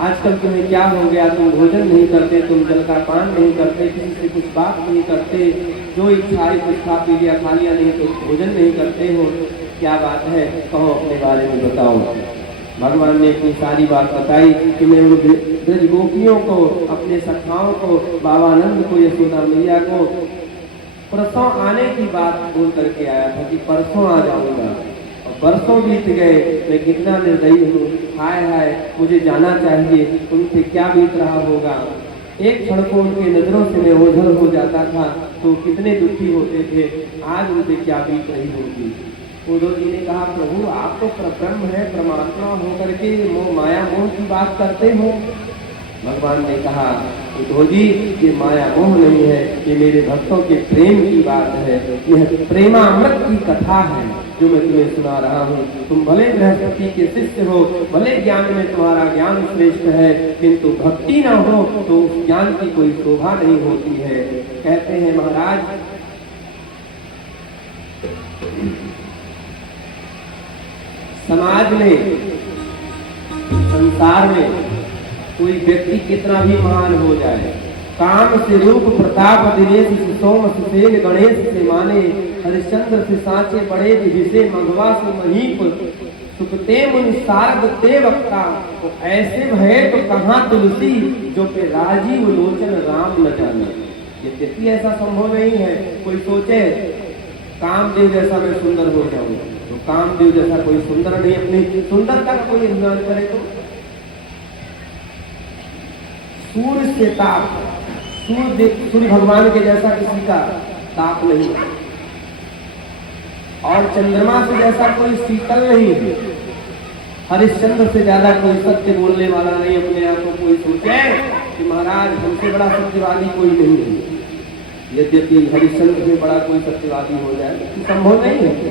आजकल तुम्हें क्या हो गया, तुम भोजन नहीं करते, तुम जल का पान नहीं करते, किसी से कुछ बात नहीं करते, जो इच्छा आई कुछ खा पी लिया, खा लिया नहीं तो भोजन नहीं करते हो, क्या बात है, कहो अपने बारे में बताओ। भगवान ने अपनी सारी बात बताई कि मैं उन ब्रज गोपियों को, अपने सखाओं को, बाबानंद को, यशोदा मैया को परसों आने की बात बोल करके आया था कि परसों आ जाऊंगा। और बरसों बीत गए, मैं कितना निर्दयी हूँ, हाय हाय मुझे जाना चाहिए, उनसे क्या बीत रहा होगा। एक क्षण को उनके नजरों से मैं ओझल हो जाता था तो कितने दुखी होते थे, आज उनसे क्या बीत रही होगी। उद्धव जी ने कहा, प्रभु आप तो परब्रह्म है, परमात्मा होकर के मोह माया मोह की बात करते हो। भगवान ने कहा, उद्धव जी ये माया मोह नहीं है, ये मेरे भक्तों के प्रेम की बात है, यह प्रेमामृत की कथा है जो मैं तुम्हें सुना रहा हूँ। तुम भले बृहस्पति के शिष्य हो, भले ज्ञान में तुम्हारा ज्ञान श्रेष्ठ है, किंतु भक्ति न हो तो उस ज्ञान की कोई शोभा नहीं होती है। कहते हैं महाराज, समाज में, संसार में कोई व्यक्ति कितना भी महान हो जाए, काम से रूप प्रताप दिनेश से सोम सुसेन गणेश से माने, हरिश्चंद्र से सांचे बड़े जिसे मघवा से महीप, सुखते मुनि सारद ते वक्ता, तो ऐसे भय तो कहाँ तुलसी जो पे राजीव लोचन राम न जाने। यद्यपि ऐसा संभव नहीं है, कोई सोचे कामदेव जैसा मैं सुंदर हो जाऊं, तो कामदेव जैसा कोई सुंदर नहीं, अपनी सुंदरता का कोई इंतजार करे तो। सूर्य से ताप, सूर्य भगवान के जैसा किसी का ताप नहीं है, और चंद्रमा से जैसा कोई शीतल नहीं है, हरिश्चंद्र से ज्यादा कोई सत्य बोलने वाला नहीं। अपने आप को कोई सोचे कि महाराज हमसे बड़ा सत्यवादी कोई नहीं है, यद्यपि हरिश्चंद्र से बड़ा कोई सत्यवादी हो जाए तो संभव नहीं है।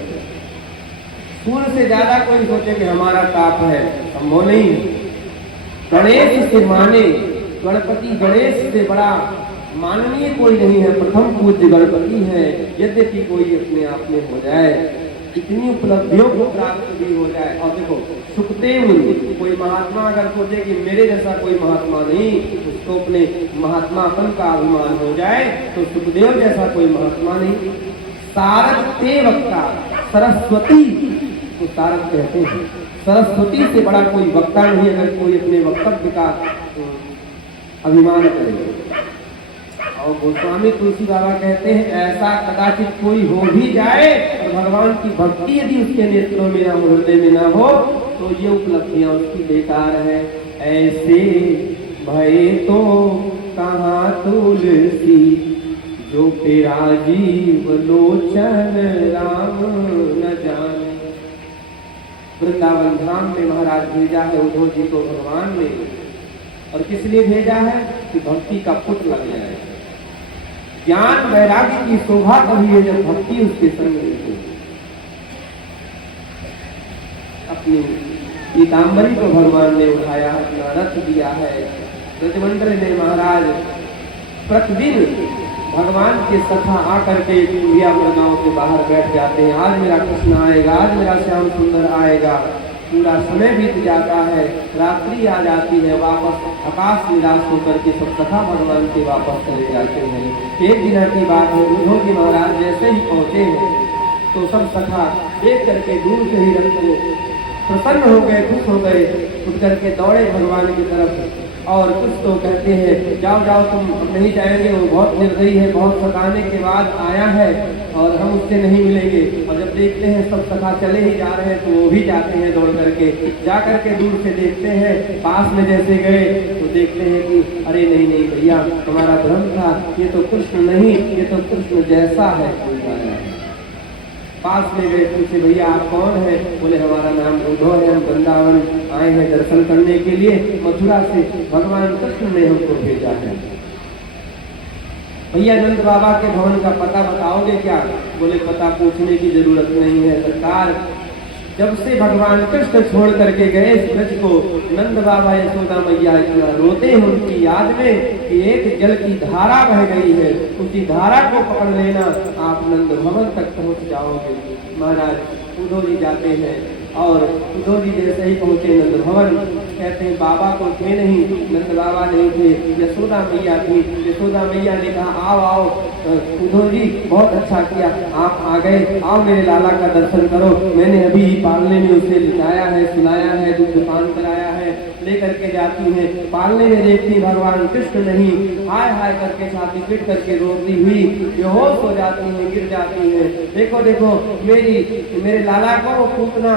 सूर्य से ज्यादा कोई सोचे कि हमारा ताप है, संभव नहीं है। गणेश से माने, गणपति गणेश से बड़ा माननीय कोई नहीं है, प्रथम पूज्य गणपति है, यद्यपि कोई अपने आप में हो जाए। इतनी उपलब्धियों को प्राप्त भी हो जाए। और देखो सुखदेव मुनि, कोई महात्मा अगर सोचे कि मेरे जैसा कोई महात्मा नहीं, उसको अपने महात्मापन का अभिमान हो जाए, तो सुखदेव जैसा कोई महात्मा नहीं। सारद ते वक्ता, सरस्वती को सारद कहते हैं, सरस्वती से बड़ा कोई वक्ता नहीं अगर कोई अपने वक्तव्य का अभिमान करे। और गोस्वामी तुलसी बाबा कहते हैं ऐसा कदाचित कोई हो भी जाए और भगवान की भक्ति यदि उसके नेत्रों में ना हो, हृदय में ना हो, तो ये उपलब्धियां उसकी बेकार है। ऐसे भय तो कहाँ तुलसी, जो तेरा जीव लोचन राम न जाने। वृंदावन धाम में महाराज भेजा है उद्धव जी को भगवान ने, और किस लिए भेजा है कि भक्ति का पुट लग जाए। ज्ञान वैराग्य की शोभा तभी है जब भक्ति उसके संग रहती है। अपनी पीताम्बरी को भगवान ने उठाया, अपना रथ दिया है। ब्रजमंडल ने महाराज प्रतिदिन भगवान के सखा आकर के कुंभिया मृगाओं के बाहर बैठ जाते हैं। आज मेरा कृष्ण आएगा, आज मेरा श्याम सुंदर आएगा। पूरा समय बीत जाता है, रात्रि आ जाती है, वापस आकाश निराश होकर के सब सखा भगवान के वापस चले जाते हैं। एक दिन की बात है, उद्धव जी महाराज जैसे ही पहुंचे हैं तो सब सखा देख करके दूर से ही रथ को प्रसन्न हो गए, खुश हो गए, उठ करके दौड़े भगवान की तरफ। और कुछ तो कहते हैं जाओ जाओ तुम, हम नहीं जाएंगे, वो बहुत निर्दयी है, बहुत सताने के बाद आया है और हम उससे नहीं मिलेंगे। और जब देखते हैं सब सखा चले ही जा रहे हैं तो वो भी जाते हैं दौड़ करके। जा करके दूर से देखते हैं, पास में जैसे गए तो देखते हैं कि अरे नहीं नहीं भैया, हमारा भ्रम था, ये तो कृष्ण नहीं, ये तो कृष्ण जैसा है कोई आया। पास में गए, पूछे भैया आप कौन है? बोले हमारा नाम उद्धव है, हम वृंदावन आए हैं दर्शन करने के लिए, मथुरा से भगवान कृष्ण ने हमको भेजा है। भैया नंद बाबा के भवन का पता बताओगे क्या? बोले पता पूछने की जरूरत नहीं है सरकार, जब से भगवान कृष्ण छोड़ करके गए इस ब्रज को, नंद बाबा यशोदा मैया इतना रोते हैं उनकी याद में कि एक जल की धारा बह गई है, उसी धारा को पकड़ लेना, आप नंद भवन तक पहुंच जाओगे। महाराज उद्धव जी जाते हैं और उद्धव जी जैसे ही पहुंचे नंद भवन, कहते हैं बाबा को थे नहीं, नंद बाबा नहीं थे, यशोदा मैया थी। यशोदा मैया ने कहा आओ आओ उद्धव जी, बहुत अच्छा किया आप आ गए, आओ मेरे लाला का दर्शन करो। मैंने अभी पालने में उसे लिटाया है, सुलाया है, दूध पान कराया है। लेकर के जाती है, पालने में देखती भगवान कृष्ण नहीं, हाय हाय करके छाती पीट करके रोती हुई बेहोश हो जाती है, गिर जाती है। देखो देखो मेरे लाला को पूतना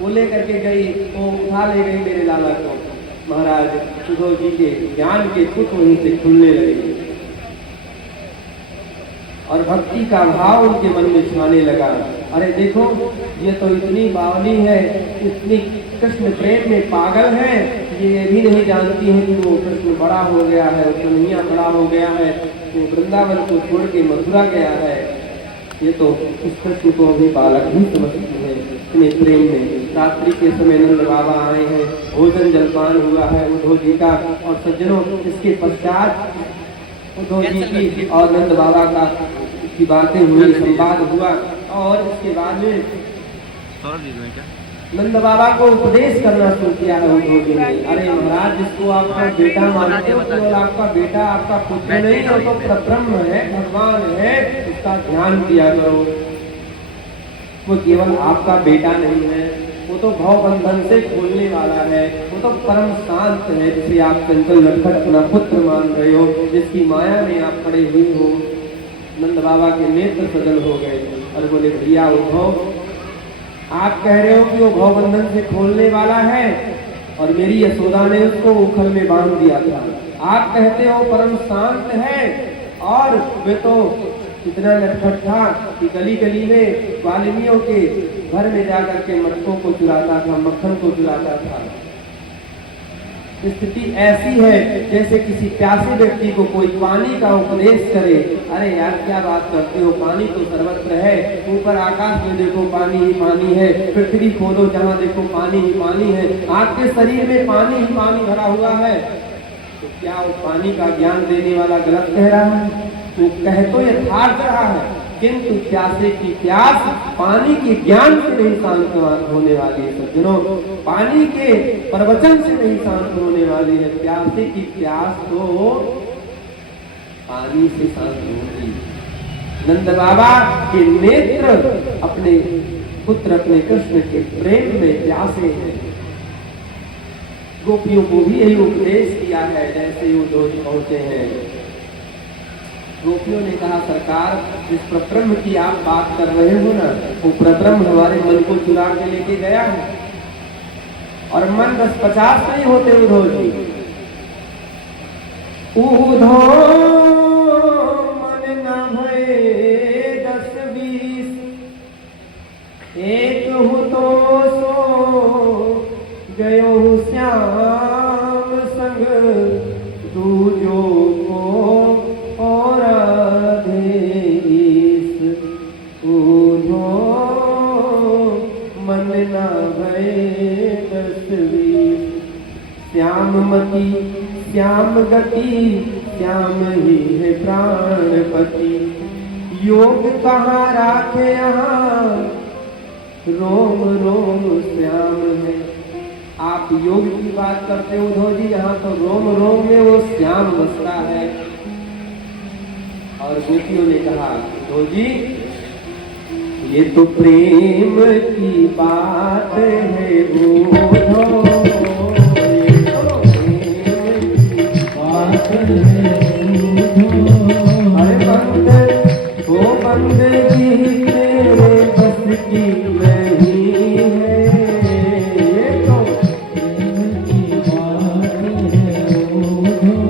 वो ले करके गई, वो उठा ले गई मेरे लाला को। महाराज उद्धव जी के ज्ञान के पुट वहीं से खुलने लगे और भक्ति का भाव उनके मन में छाने लगा। अरे देखो ये तो इतनी बावली है, इतनी कृष्ण प्रेम में पागल है, ये भी नहीं जानती है कि वो कृष्ण बड़ा हो गया है, कन्हैया बड़ा हो गया है, वो वृंदावन को छोड़ के मथुरा गया है। ये तो उस कृष्ण को अभी बालक ही समझती है इतने प्रेम में। रात्रि के समय नंद बाबा आए हैं, भोजन जलपान हुआ है उद्धव जी का। और सज्जनों इसके पश्चात उद्धव जी की और नंद बाबा का की बातें हुई, संवाद हुआ। और इसके बाद में नंद बाबा को उपदेश करना शुरू किया है उद्धव जी ने। अरे महाराज जिसको आपका बेटा मानते हो केवल आपका बेटा, आपका पुत्र नहीं, वो तो ब्रह्म है, भगवान है, उसका ध्यान किया करो। वो केवल आपका बेटा नहीं है, वो तो भव बंधन से खोलने वाला है, वो तो परम शांत है, जिसे आप चंचल नटखट अपना पुत्र मान रहे हो, जिसकी माया में आप पड़े हुए हो। नंद बाबा के नेत्र सजल हो गए और बोले भैया उद्धव, आप कह रहे हो कि वो भव बंधन से खोलने वाला है और मेरी यशोदा ने उसको उखल में बांध दिया था। आप कहते हो परम शांत है और वे तो इतना नटखट था कि गली गली में वाल्मीकियों के घर में जाकर के मटकों को चुराता था, मक्खन को चुराता था। स्थिति ऐसी है जैसे किसी प्यासे व्यक्ति को कोई पानी का उपदेश करे। अरे यार क्या बात करते हो, पानी तो सर्वत्र है, ऊपर आकाश में देखो पानी ही पानी है, पृथ्वी खोलो जहाँ देखो पानी ही पानी है, आपके शरीर में पानी ही पानी भरा हुआ है। तो क्या वो पानी का ज्ञान देने वाला गलत कह रहा है? वो कह तो यथार्थ रहा है, किंतु प्यासे की प्यास पानी के ज्ञान से नहीं शांत होने वाली है सज्जनों, पानी के प्रवचन से नहीं शांत होने वाली है। प्यासे की प्यास तो पानी से शांत होगी। नंद बाबा के नेत्र अपने पुत्र अपने कृष्ण के प्रेम में प्यासे हैं। गोपियों को भी यही उपदेश किया है जैसे उद्धव जी पहुंचे हैं। गोपियों ने कहा सरकार जिस प्रब्रह्म की आप बात कर रहे हो ना, वो प्रब्रह्म हमारे मन को चुरा के लेके गया है। और मन 10-50 नहीं होते उद्धव जी, उद्धव मन न भये 10-20, एक हूँ तो सो गयो श्याम संग, दूजो को और आदेश। उद्धव मन न भये 10-20, श्याममती श्याम गति श्याम ही है प्राणपति। योग कहाँ राखे यहाँ रोम रोम श्याम है। आप योग की बात करते हो उद्धव जी, यहाँ तो रोम रोम में वो श्याम बसता है। और गोपियों ने कहा उद्धव जी ये तो प्रेम की बात है उद्धव, ये तो प्रेम की बात है उद्धव। अरे बंद वो बंदगी तेरे बस की नहीं है, ये तो प्रेम की बात है उद्धव।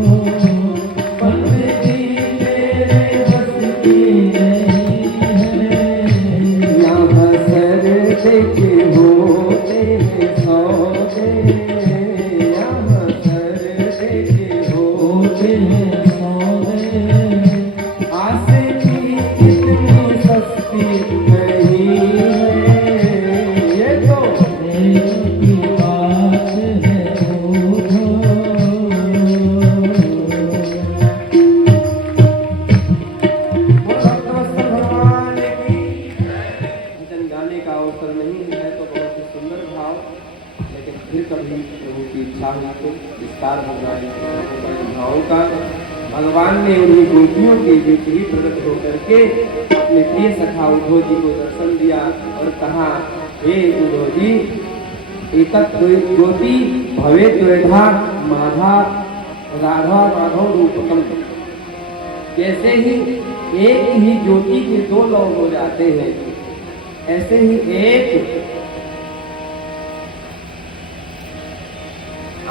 बंदगी तेरे बस की नहीं है, यहाँ सर देखे होते हैं सौदे, यहाँ सर देखे होते हैं सौदे। आसे की कितनी सस्ती नहीं है, ये तो प्रेम की बात है उद्धव। भगवान की भजन गाने का अवसर नहीं है तो बहुत ही सुंदर भाव, लेकिन फिर कभी प्रभु की इच्छा हुई तो विस्तार हो जाए भावों का। भगवान ने उन्हीं गोपियों के बीच ही प्रकट होकर के अपने प्रिय सखा उद्धव जी को दर्शन दिया और कहा हे उद्धव जी एकत ज्योति भवे द्वैधा माधा राधा माधव रूपकम। जैसे ही एक ही ज्योति के दो लौह हो जाते हैं, ऐसे ही एक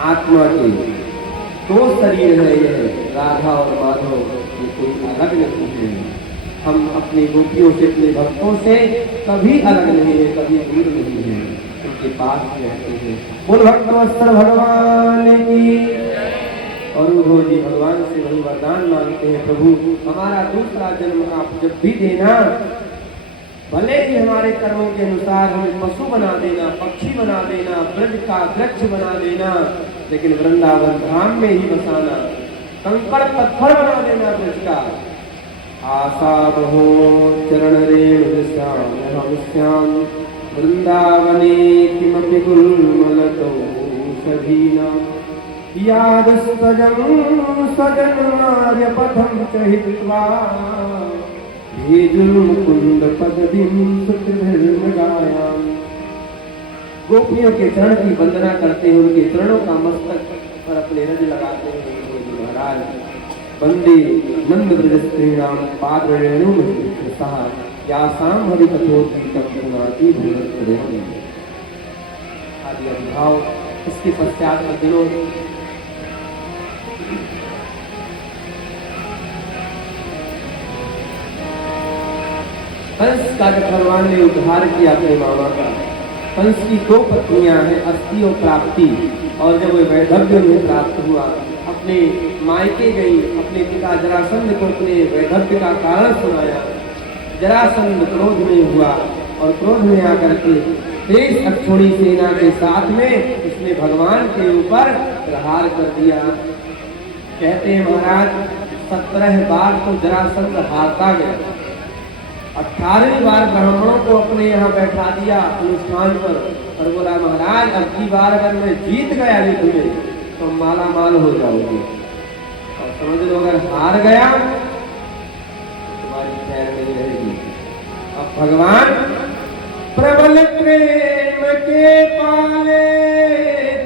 आत्मा के दो शरीर है यह राधा और माधव, ये कोई अलग नहीं है। हम अपनी गोपियों से अपने भक्तों से कभी अलग नहीं है, कभी दूर नहीं है, उनके पास रहते हैं। बोल भक्तवत्सल भगवान की। और उद्धव जी भगवान से वही वरदान मांगते हैं प्रभु हमारा दूसरा जन्म आप जब भी देना, भले ही हमारे कर्मों के अनुसार हमें पशु बना देना, पक्षी बना देना, ब्रज का वृक्ष बना देना, लेकिन वृंदावन धाम में ही बसाना, कंकड़ पत्थर बना देना ब्रज का। आशा बहो चरण रेणु श्याम वृंदावने किमपि गुल्मलतो सधीना। याद सजन आर्य पथम चहित्वा मुकुंद पदवीं सुकृतगायाम। गोपियों के चरण की वंदना करते हैं, उनके चरणों का मस्तक पर अपने रज लगाते हैं महाराज। वंदे नंद ब्रज स्त्रीणाम पाद रेणु सहा यासाम हरि कथोद्गीतम पुनाति भूरत्रेण। आदि अभिभाव। इसके पश्चात दिनों कंस का जब भगवान ने उद्धार किया अपने मामा का। कंस की दो पत्नियां हैं, अस्थि और प्राप्ति। और जब वह वैधव्य में प्राप्त हुआ, अपने मायके गई, अपने पिता जरासंध को अपने वैधव्य का कारण सुनाया। जरासंध क्रोध में हुआ और क्रोध में आकर के तेज अक्षोणी सेना के साथ में उसने भगवान के ऊपर प्रहार कर दिया। कहते हैं महाराज 17 बार तो जरासंध हारता गया, 18वीं बार ब्राह्मणों को अपने यहाँ बैठा दिया अनुष्ठान पर, और बोला महाराज अब की बार अगर मैं जीत गया युद्ध में तो माला माल हो जाओगे, और समझ लो अगर हार गया तो तुम्हारी खैर नहीं रहेगी। अब भगवान प्रबल प्रेम के पाले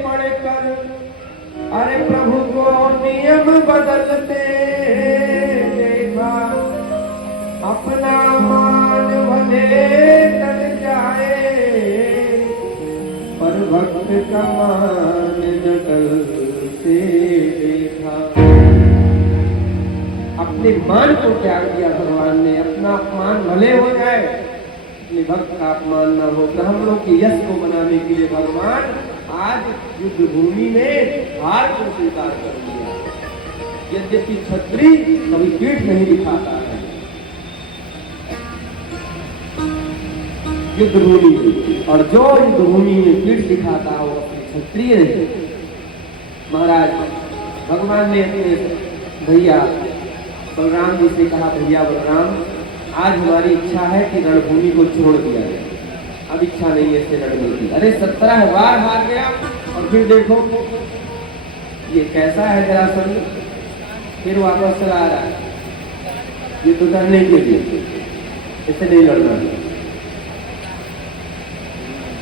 पड़कर अरे प्रभु को नियम बदलते देखा, अपना मान भले टल जाए पर भक्त का मान न टलते देखा। अपने मान को त्याग दिया भगवान ने, अपना अपमान भले हो जाए, अपने भक्त का अपमान न हो। ब्राह्मणों के यश को बनाने के लिए भगवान आज युद्ध भूमि में हार को स्वीकार कर लिया। यद्यपि क्षत्रिय कभी पीठ नहीं दिखाता है युद्ध भूमि में, और जो युद्ध भूमि में पीठ दिखाता हो क्षत्रिय नहीं। महाराज भगवान ने अपने भैया बलराम जी से कहा, भैया बलराम आज हमारी इच्छा है कि रणभूमि को छोड़ दिया जाए, अब इच्छा नहीं है इससे लड़ने की। अरे 17 बार हार गया और फिर देखो ये कैसा है जरासंध, फिर वापस चला आ रहा है युद्ध करने के लिए, इससे नहीं लड़ना।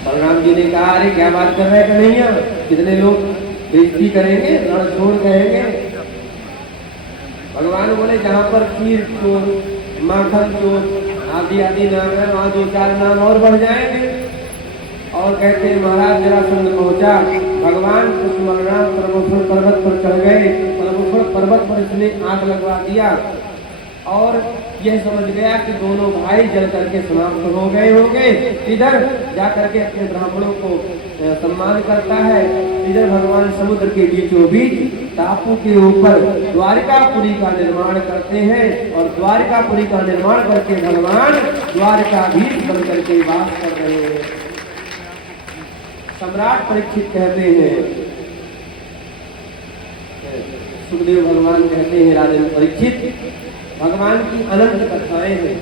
बलराम जी ने कहा अरे क्या बात कर रहे हैं कन्हैया, कितने लोग बेइज्जती करेंगे, रण छोड़ कहेंगे। भगवान बोले जहां पर खीर चोर माखन चोर आदि आदि नाम है वहां 2-4 नाम और बढ़ जाएंगे। और कहते हैं महाराज जरासंध पहुंचा, भगवान कृष्ण बलराम प्रभुफल पर्वत पर चढ़ गए, प्रभुफल पर्वत पर इसने आग लगवा दिया और यह समझ गया कि दोनों भाई जल करके समाप्त हो गए होंगे। इधर जा करके अपने ब्राह्मणों को सम्मान करता है, इधर भगवान समुद्र के बीचों बीच टापू के ऊपर द्वारिकापुरी का निर्माण करते हैं, और द्वारिकापुरी का निर्माण करके भगवान द्वारिकाधीश बन करके वास कर रहे हैं। सम्राट परीक्षित कहते हैं, सुखदेव भगवान कहते हैं राजन परीक्षित भगवान की अनंत कथाएं हैं,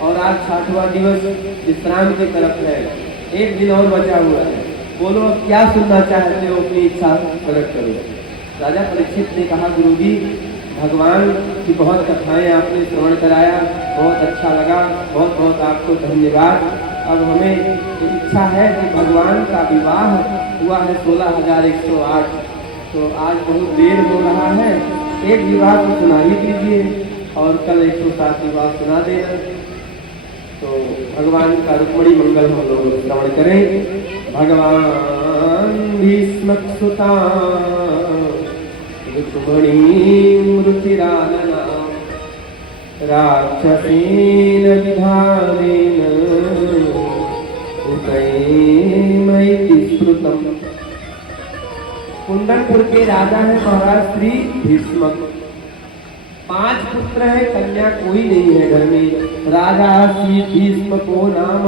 और आज 60वां दिवस विश्राम की तरफ है, एक दिन और बचा हुआ है, बोलो क्या सुनना चाहते हो, अपनी इच्छा प्रकट करो। राजा परीक्षित ने कहा गुरुजी भगवान की बहुत कथाएं आपने श्रवण कराया, बहुत अच्छा लगा, बहुत बहुत आपको धन्यवाद। अब हमें तो इच्छा है कि भगवान का विवाह हुआ है 16,108, तो आज बहुत देर हो रहा है, एक विवाह को सुना ही दीजिए और कल 107 विवाह सुना देना। तो भगवान का रुक्मणी मंगल हम लोग श्रवण करें। भगवान भीष्मसुता रुक्मणी मृतिरानना राक्षसेन विधानेन उतैमैति स्मृतम्। कुंदनपुर के राजा है महाराज श्री भीष्मक, 5 पुत्र है, कन्या कोई नहीं है घर में। राजा श्री भीष्म को नाम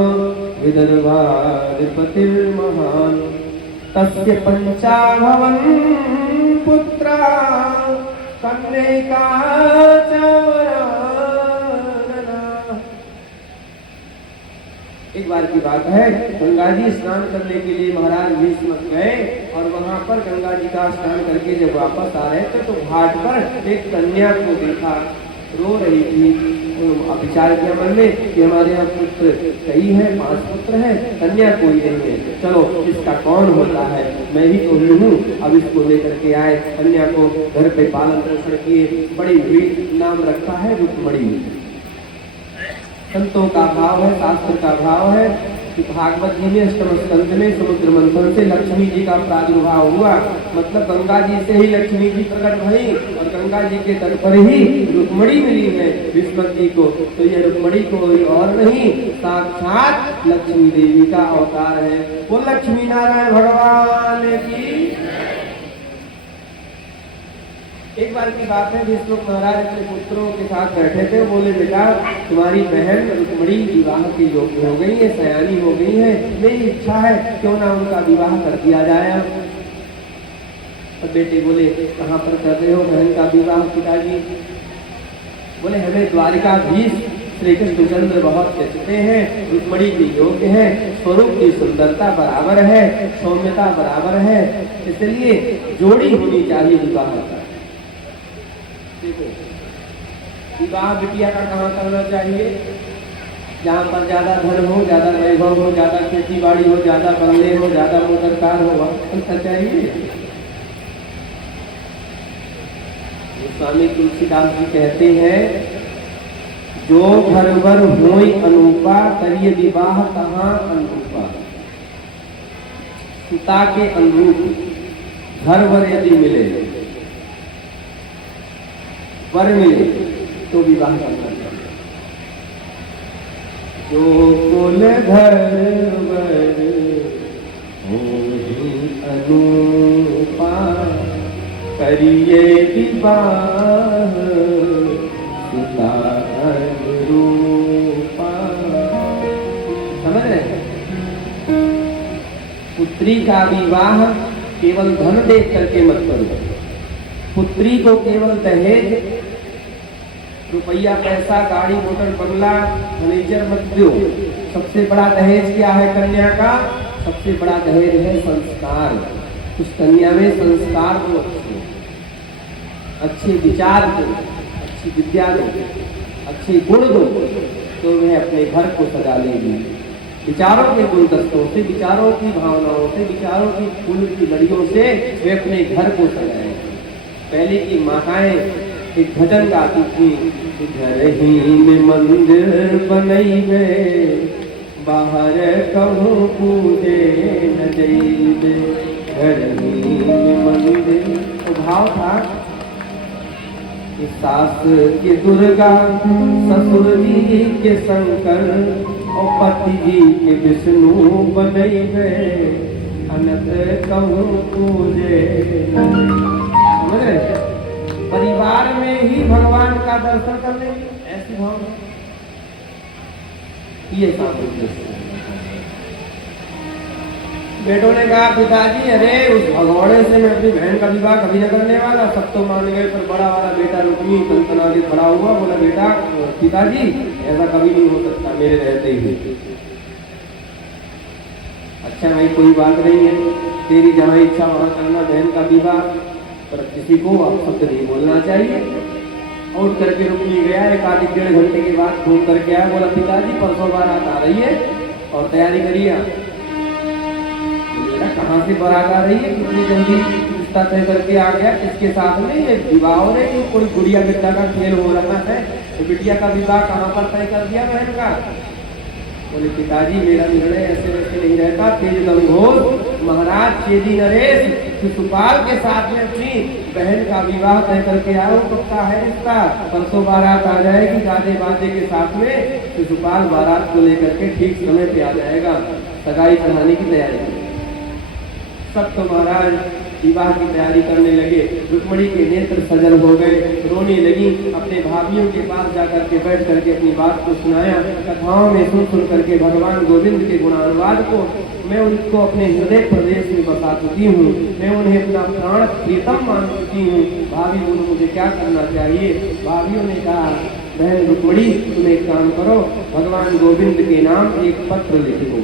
विदर्भाधिपतिर्महान, तस्य 5 पुत्रा कन्यका चावरानना। एक बार की बात है, गंगा जी स्नान करने के लिए महाराज भीष्म गए, और वहां पर गंगा जी का स्नान करके जब वापस आ रहे थे तो घाट पर एक कन्या को देखा, रो रही थी। विचार किया मन में कि हमारे यहाँ पुत्र कई है, 5 पुत्र हैं, कन्या कोई नहीं है, चलो इसका कौन होता है, मैं ही तो ही हूँ। अब इसको लेकर के आए, कन्या को घर पे पालन पोषण किए, बड़ी हुई, नाम रखा है रुक्मणी। संतों का भाव है, शास्त्र का भाव है कि भागवत जी में अष्टम स्कंध में समुद्र मंथन से लक्ष्मी जी का प्रादुर्भाव हुआ, मतलब गंगा जी से ही लक्ष्मी जी प्रकट भई, और गंगा जी के तट पर ही रुक्मणी मिली है भीष्म जी को। तो यह रुक्मणी कोई और नहीं, साक्षात लक्ष्मी देवी का अवतार है। वो लक्ष्मी नारायण भगवान की। एक बार की बात है, भीष्म महाराज अपने पुत्रों के साथ बैठे थे, बोले बेटा तुम्हारी बहन रुक्मणी विवाह की योग्य हो गई है, सयानी हो गई है, मेरी इच्छा है क्यों ना उनका विवाह कर दिया जाए। अब बेटे बोले कहाँ पर कर रहे हो बहन का विवाह पिताजी? बोले हमें द्वारिकाधीश श्री कृष्णचंद्र बहुत जचते हैं, रुक्मिणी के योग्य है, स्वरूप की सुंदरता बराबर है, सौम्यता बराबर है, इसलिए जोड़ी होनी चाहिए विवाह का। देखो विवाह बिटिया का कहाँ करना चाहिए? जहाँ पर ज्यादा धन हो, ज्यादा वैभव हो, ज्यादा खेती बाड़ी हो, ज्यादा बंगले हो, ज्यादा मोटर कार हो, वहाँ करना चाहिए। स्वामी तुलसीदास जी कहते हैं, जो घर वर होई अनूपा, करिए विवाह कहाँ अनुरूपा। पिता के अनुरूप घर वर यदि मिले, वर मिले तो विवाह करना चाहिए। जो कुल घर वर होई अनूपा, करिए विवाह पिता अनुरूपा। समझ रहे हैं? पुत्री का विवाह केवल धन देख करके मत करो। पुत्री को केवल दहेज, रुपया पैसा, गाड़ी मोटर बंगला फर्नीचर मत दो। सबसे बड़ा दहेज क्या है कन्या का? सबसे बड़ा दहेज है संस्कार। उस कन्या में संस्कार को, अच्छे विचार को, अच्छी विद्या दो, अच्छे गुण दो, तो वह अपने घर को सजा लेगी। विचारों के गुलदस्तों से, विचारों की भावनाओं से, विचारों की फूल की लड़ियों से वे अपने घर को सजाएंगे। पहले की माताएं एक भजन गाती थी, घर ही में मंदिर बनैबे, बाहर कहूँ पूजे न जइबे। घर ही में मंदिर, तो भाव था सास के दुर्गा, ससुर जी के शंकर, और पति जी के विष्णु बनैबे, अनंत कहूँ पूजे। समझ रहे? परिवार में ही भगवान का दर्शन कर लेंगे, ऐसे भाव ये सामंजस्य। बेटों ने कहा, पिताजी अरे उस भगोड़े से मैं अपनी बहन का विवाह कभी न करने वाला। सब तो मान गए, पर बड़ा वाला बेटा रुक्मी तनतना के खड़ा हुआ, बोला बेटा पिताजी ऐसा कभी नहीं हो सकता मेरे रहते ही। अच्छा भाई कोई बात नहीं है, तेरी जहाँ इच्छा वहाँ करना बहन का विवाह, पर किसी को आप शब्द नहीं बोलना चाहिए। और करके रुक्मी गया, एक आधे डेढ़ घंटे के बाद घूम करके आया, बोला पिताजी परसों बारात आ रही है और तैयारी करिए। कहाँ से बारात आ रही है, कितनी जल्दी रिश्ता तय करके आ गया, किसके साथ में? ये विवाह हो रही है, कोई गुड़िया बिट्टा का खेल हो रहा है, तो बिटिया का विवाह कहाँ पर तय कर दिया बहन का? बोले पिताजी मेरा निर्णय ऐसे वैसे नहीं रहता, तेज गंभोर महाराज चेदी नरेश शिशुपाल के साथ में अपनी बहन का विवाह तय करके आओ। पक्का है रिश्ता, परसों बारात आ जाएगी गाजे बाजे के साथ में, शिशुपाल बारात को लेकर के ठीक समय पे आ जाएगा, सगाई चढ़ाने की तैयारी। सब तो महाराज विवाह की तैयारी करने लगे। रुक्मिणी के नेत्र सजल हो गए, रोने लगी, अपने भाभियों के पास जाकर के बैठ करके अपनी बात को सुनाया। कथाओं में सुन सुन करके भगवान गोविंद के गुणानुवाद को मैं उनको अपने हृदय प्रदेश में बता चुकी हूँ, मैं उन्हें अपना प्राण प्रीतम मान चुकी हूँ। भाभी बोलो मुझे क्या करना चाहिए? भाभियों ने कहा बहन रुक्मिणी तुम एक काम करो, भगवान गोविंद के नाम एक पत्र लिखो।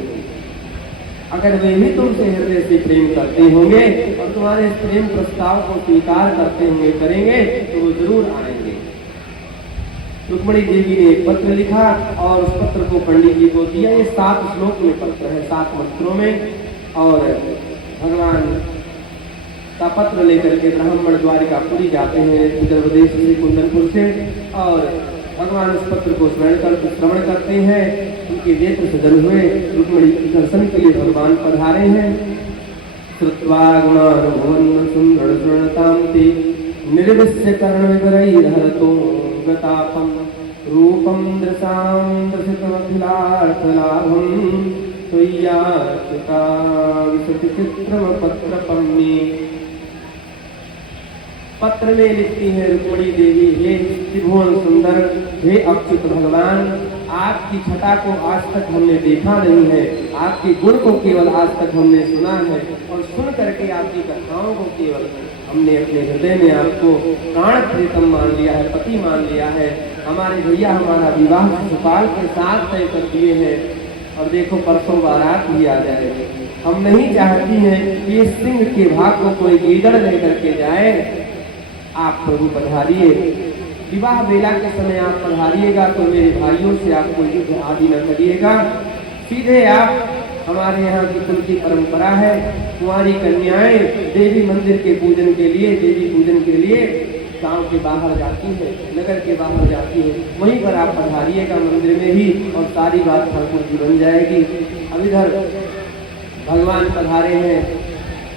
अगर वे भी तुमसे हृदय से प्रेम करते होंगे और तुम्हारे इस प्रेम प्रस्ताव को स्वीकार करते होंगे करेंगे तो वो जरूर आएंगे। रुक्मिणी देवी ने एक पत्र लिखा और उस पत्र को पंडित जी को दिया। ये 7 श्लोक में पत्र है, 7 मंत्रों में। और भगवान का पत्र लेकर के ब्राह्मण द्वारिकापुरी जाते हैं उत्तर प्रदेश से, कुंदनपुर से, और भगवान उस पत्र को श्रवण करते हैं। उनके नेत्र सजल हुए, रुक्मिणी के दर्शन के लिए भगवान पधारे हैं। श्रुत्वा गुणानुभवन् सुंदर सुनतां ते निर्विश्य कर्णविवरैर्हरतो गतापं रूपं दृशां दर्शितमखिलार्थलाभं त्वय्याच्युता विशतिचित्रमपत्रपम्मे। पत्र में लिखती है रुक्मिणी देवी, हे त्रिभुवन सुंदर, हे अच्युत भगवान, आपकी छटा को आज तक हमने देखा नहीं है, आपके गुण को केवल आज तक हमने सुना है, और सुन करके आपकी कथाओं को केवल हमने अपने हृदय में आपको प्राण प्रीतम मान लिया है, पति मान लिया है। हमारे भैया हमारा विवाह सुपाल के साथ तय कर दिए हैं और देखो परसों बारात भी आ जाएगी। हम नहीं चाहती हैं कि इस सिंह के भाग को कोई गीदड़ लेकर के जाए। आप प्रभु पधारिए, विवाह बेला के समय आप पधारिएगा तो मेरे भाइयों से आप कोई युद्ध आदि न करिएगा। सीधे आप, हमारे यहाँ की कुल की परंपरा है, कुंवारी कन्याएं देवी मंदिर के पूजन के लिए, देवी पूजन के लिए गांव के बाहर जाती है, नगर के बाहर जाती है। वहीं पर आप पधारिएगा मंदिर में ही और सारी बात ठाकुर जी बन जाएगी। अब इधर भगवान पधारे हैं,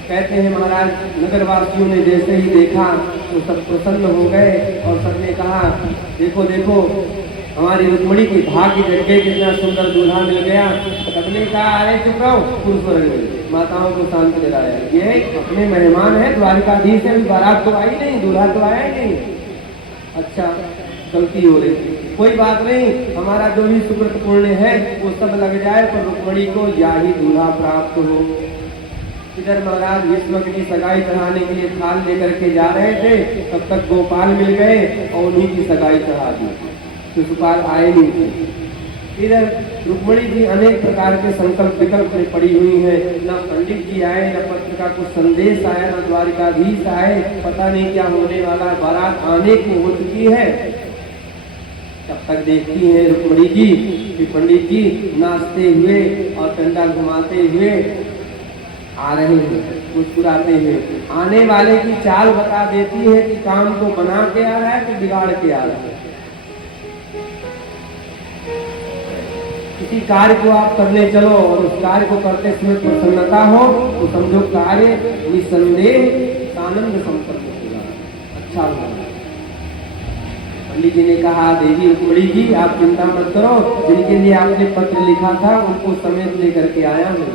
कहते हैं महाराज नगरवासियों ने जैसे ही देखा तो सब प्रसन्न हो गए और सबने कहा देखो देखो हमारी रुक्मणी की भाग्य जग गई, कितना सुंदर दूल्हा मिल गया। सबने कहा अरे चुप रहो, पुरुष वर्ग में माताओं को शांत दिलाया, ये अपने मेहमान है, द्वारिकाधीश है, बारात तो आई नहीं, दूल्हा तो आया ही नहीं। अच्छा गलती हो रही, कोई बात नहीं, हमारा जो भी सुकृत पुण्य है वो सब लग जाए पर रुक्मणी को या ही दूल्हा प्राप्त हो। इधर महाराज विष्णु की सगाई चढ़ाने के लिए थाल लेकर के जा रहे थे, तब तक गोपाल मिल गए और उन्हीं की सगाई चढ़ा दी। शिशुपाल आए नहीं थे। इधर रुक्मणी जी अनेक प्रकार के संकल्प विकल्प में पड़ी हुई है, न पंडित जी आए, न पत्र का कुछ संदेश आया, न द्वारिकाधीश आए, पता नहीं क्या होने वाला। बारात आने को हो चुकी है, तब तक देखती है रुक्मणी जी कि पंडित जी नाचते हुए और डंडा घुमाते हुए आ रहे हैं, मुस्कुराते हुए। आने वाले की चाल बता देती है कि काम को बना के आ रहा है कि बिगाड़ के आ रहा है। किसी कार्य को आप करने चलो और उस कार्य को करते समय प्रसन्नता हो तो समझो कार्य निसंदेह आनंद संपन्न होगा, अच्छा होगा। पंडित जी ने कहा देवी रुक्मणी जी आप चिंता मत करो, जिनके लिए आपने पत्र लिखा था उनको समेत लेकर के आया हूँ।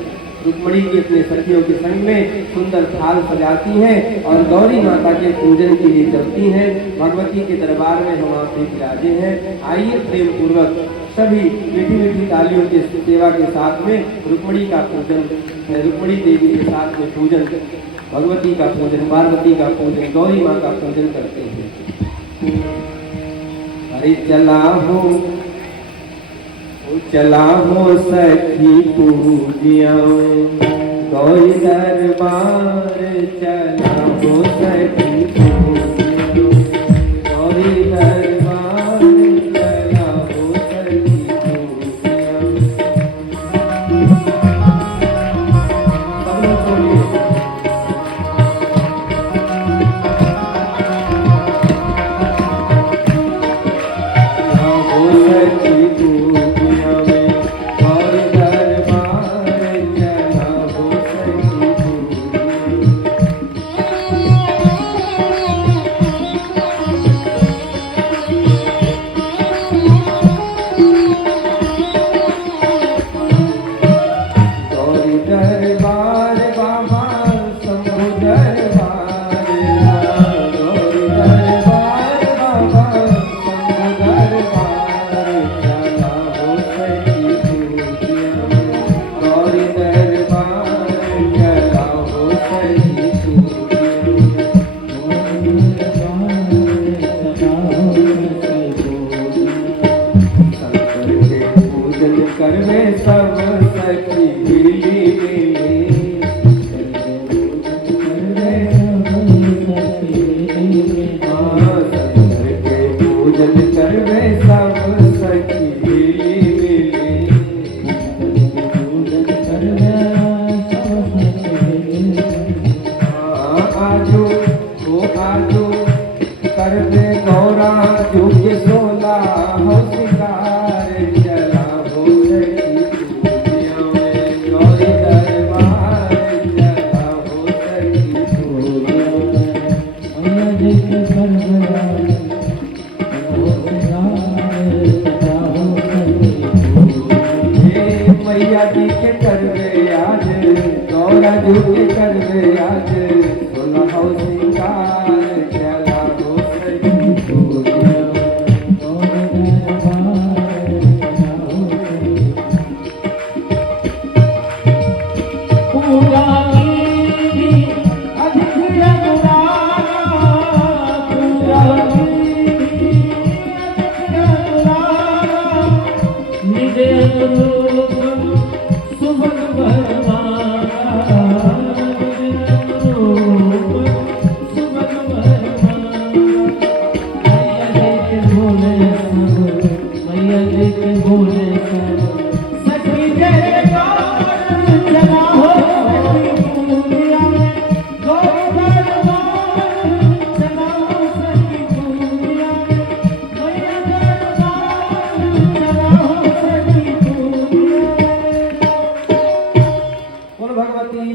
रुक्मणी जी अपने सखियों के संग में सुंदर थाल सजाती हैं और गौरी माता के पूजन के लिए चलती हैं। भगवती के दरबार में हम आप विराजे हैं। आइए प्रेम पूर्वक सभी मीठी मीठी तालियों की सेवा के साथ में रुक्मणी का पूजन, रुक्मणी देवी के साथ में पूजन, भगवती का पूजन, पार्वती का पूजन, गौरी माँ का पूजन करते हैं। अरे चला हो सखी पूजिया गौरी दरबार, चला हो सखी पूजिया गौरी दरबार, चला हो सखी पूजिया।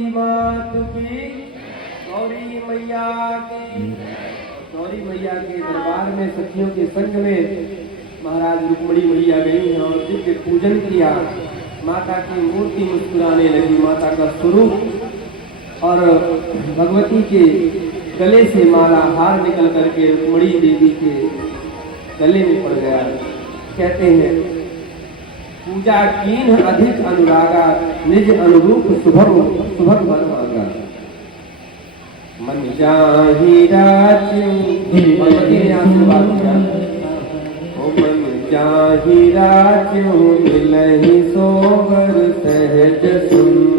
मात की, गौरी मैया की। गौरी मैया के दरबार में सखियों के संग में महाराज रुक्मणी मैया गई हैं और दिव्य पूजन किया। माता की मूर्ति मुस्कुराने लगी, माता का स्वरूप, और भगवती के गले से माला हार निकल करके रुक्मणी देवी के गले में पड़ गया। कहते हैं पूजा कीन अधिक अनुरागा, निज अनुरूप सुभग वर मांगा। मन जाहि राज्य, भगवती ने आशीर्वाद दिया, ओ मन जाहि राज्य मिलहि सोबर सहज सुंदर।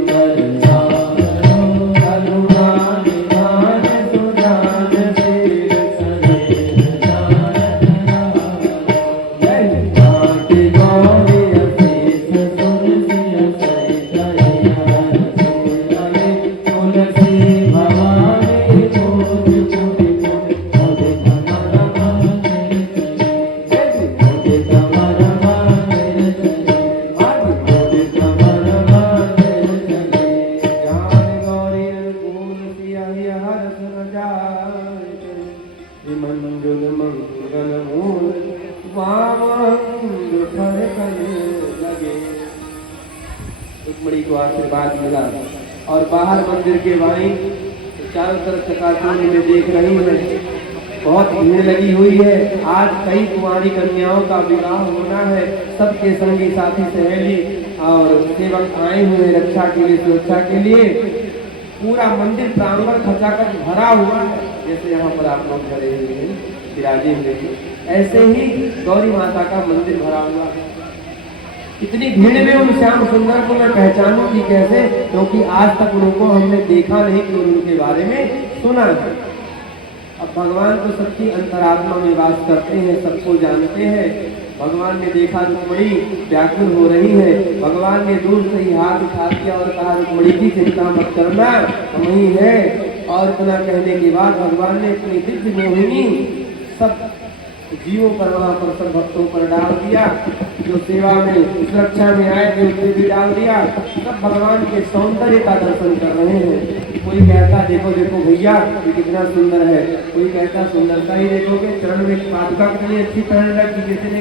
रुक्मणी को आशीर्वाद मिला और बाहर मंदिर के बाई चारों तरफ चकाचौंध में देख रही है, बहुत भीड़ लगी हुई है। आज कई कुंवारी कन्याओं का विवाह होना है। सबके संगी साथी सहेली और सेवक आए हुए रक्षा के लिए, सुरक्षा के लिए। पूरा मंदिर प्रांगण खचाखच भरा हुआ है, जैसे यहाँ पर आप लोग खड़े हुए हैं, विराजे हुए हैं, ऐसे ही गौरी माता का मंदिर भरा हुआ है। इतनी भीड़ में उन श्याम सुंदर को मैं पहचानूं कि कैसे, क्योंकि आज तक उनको हमने देखा नहीं कि उनके बारे में सुना है। अब भगवान तो सबकी अंतरात्मा में वास करते हैं, सबको जानते हैं। भगवान ने देखा रुक्मणी व्याकुल हो रही है, भगवान ने दूर से ही हाथ उठा दिया और कहा रुक्मणी की चिंता मत करना, हम ही है। और इतना कहने के बाद भगवान ने अपनी दिव्य मोहिनी सब जीवों पर, वहां पर सब भक्तों पर डाल दिया। जो सेवा में सुरक्षा में आए थे उसमें भी डाल दिया। सब भगवान के सौंदर्य का दर्शन कर रहे हैं। कोई कहता देखो देखो भैया ये कितना सुंदर है, कोई कहता सुंदरता ही देखोगे, चरण में पादुका कितनी अच्छी पहन रखी, जैसे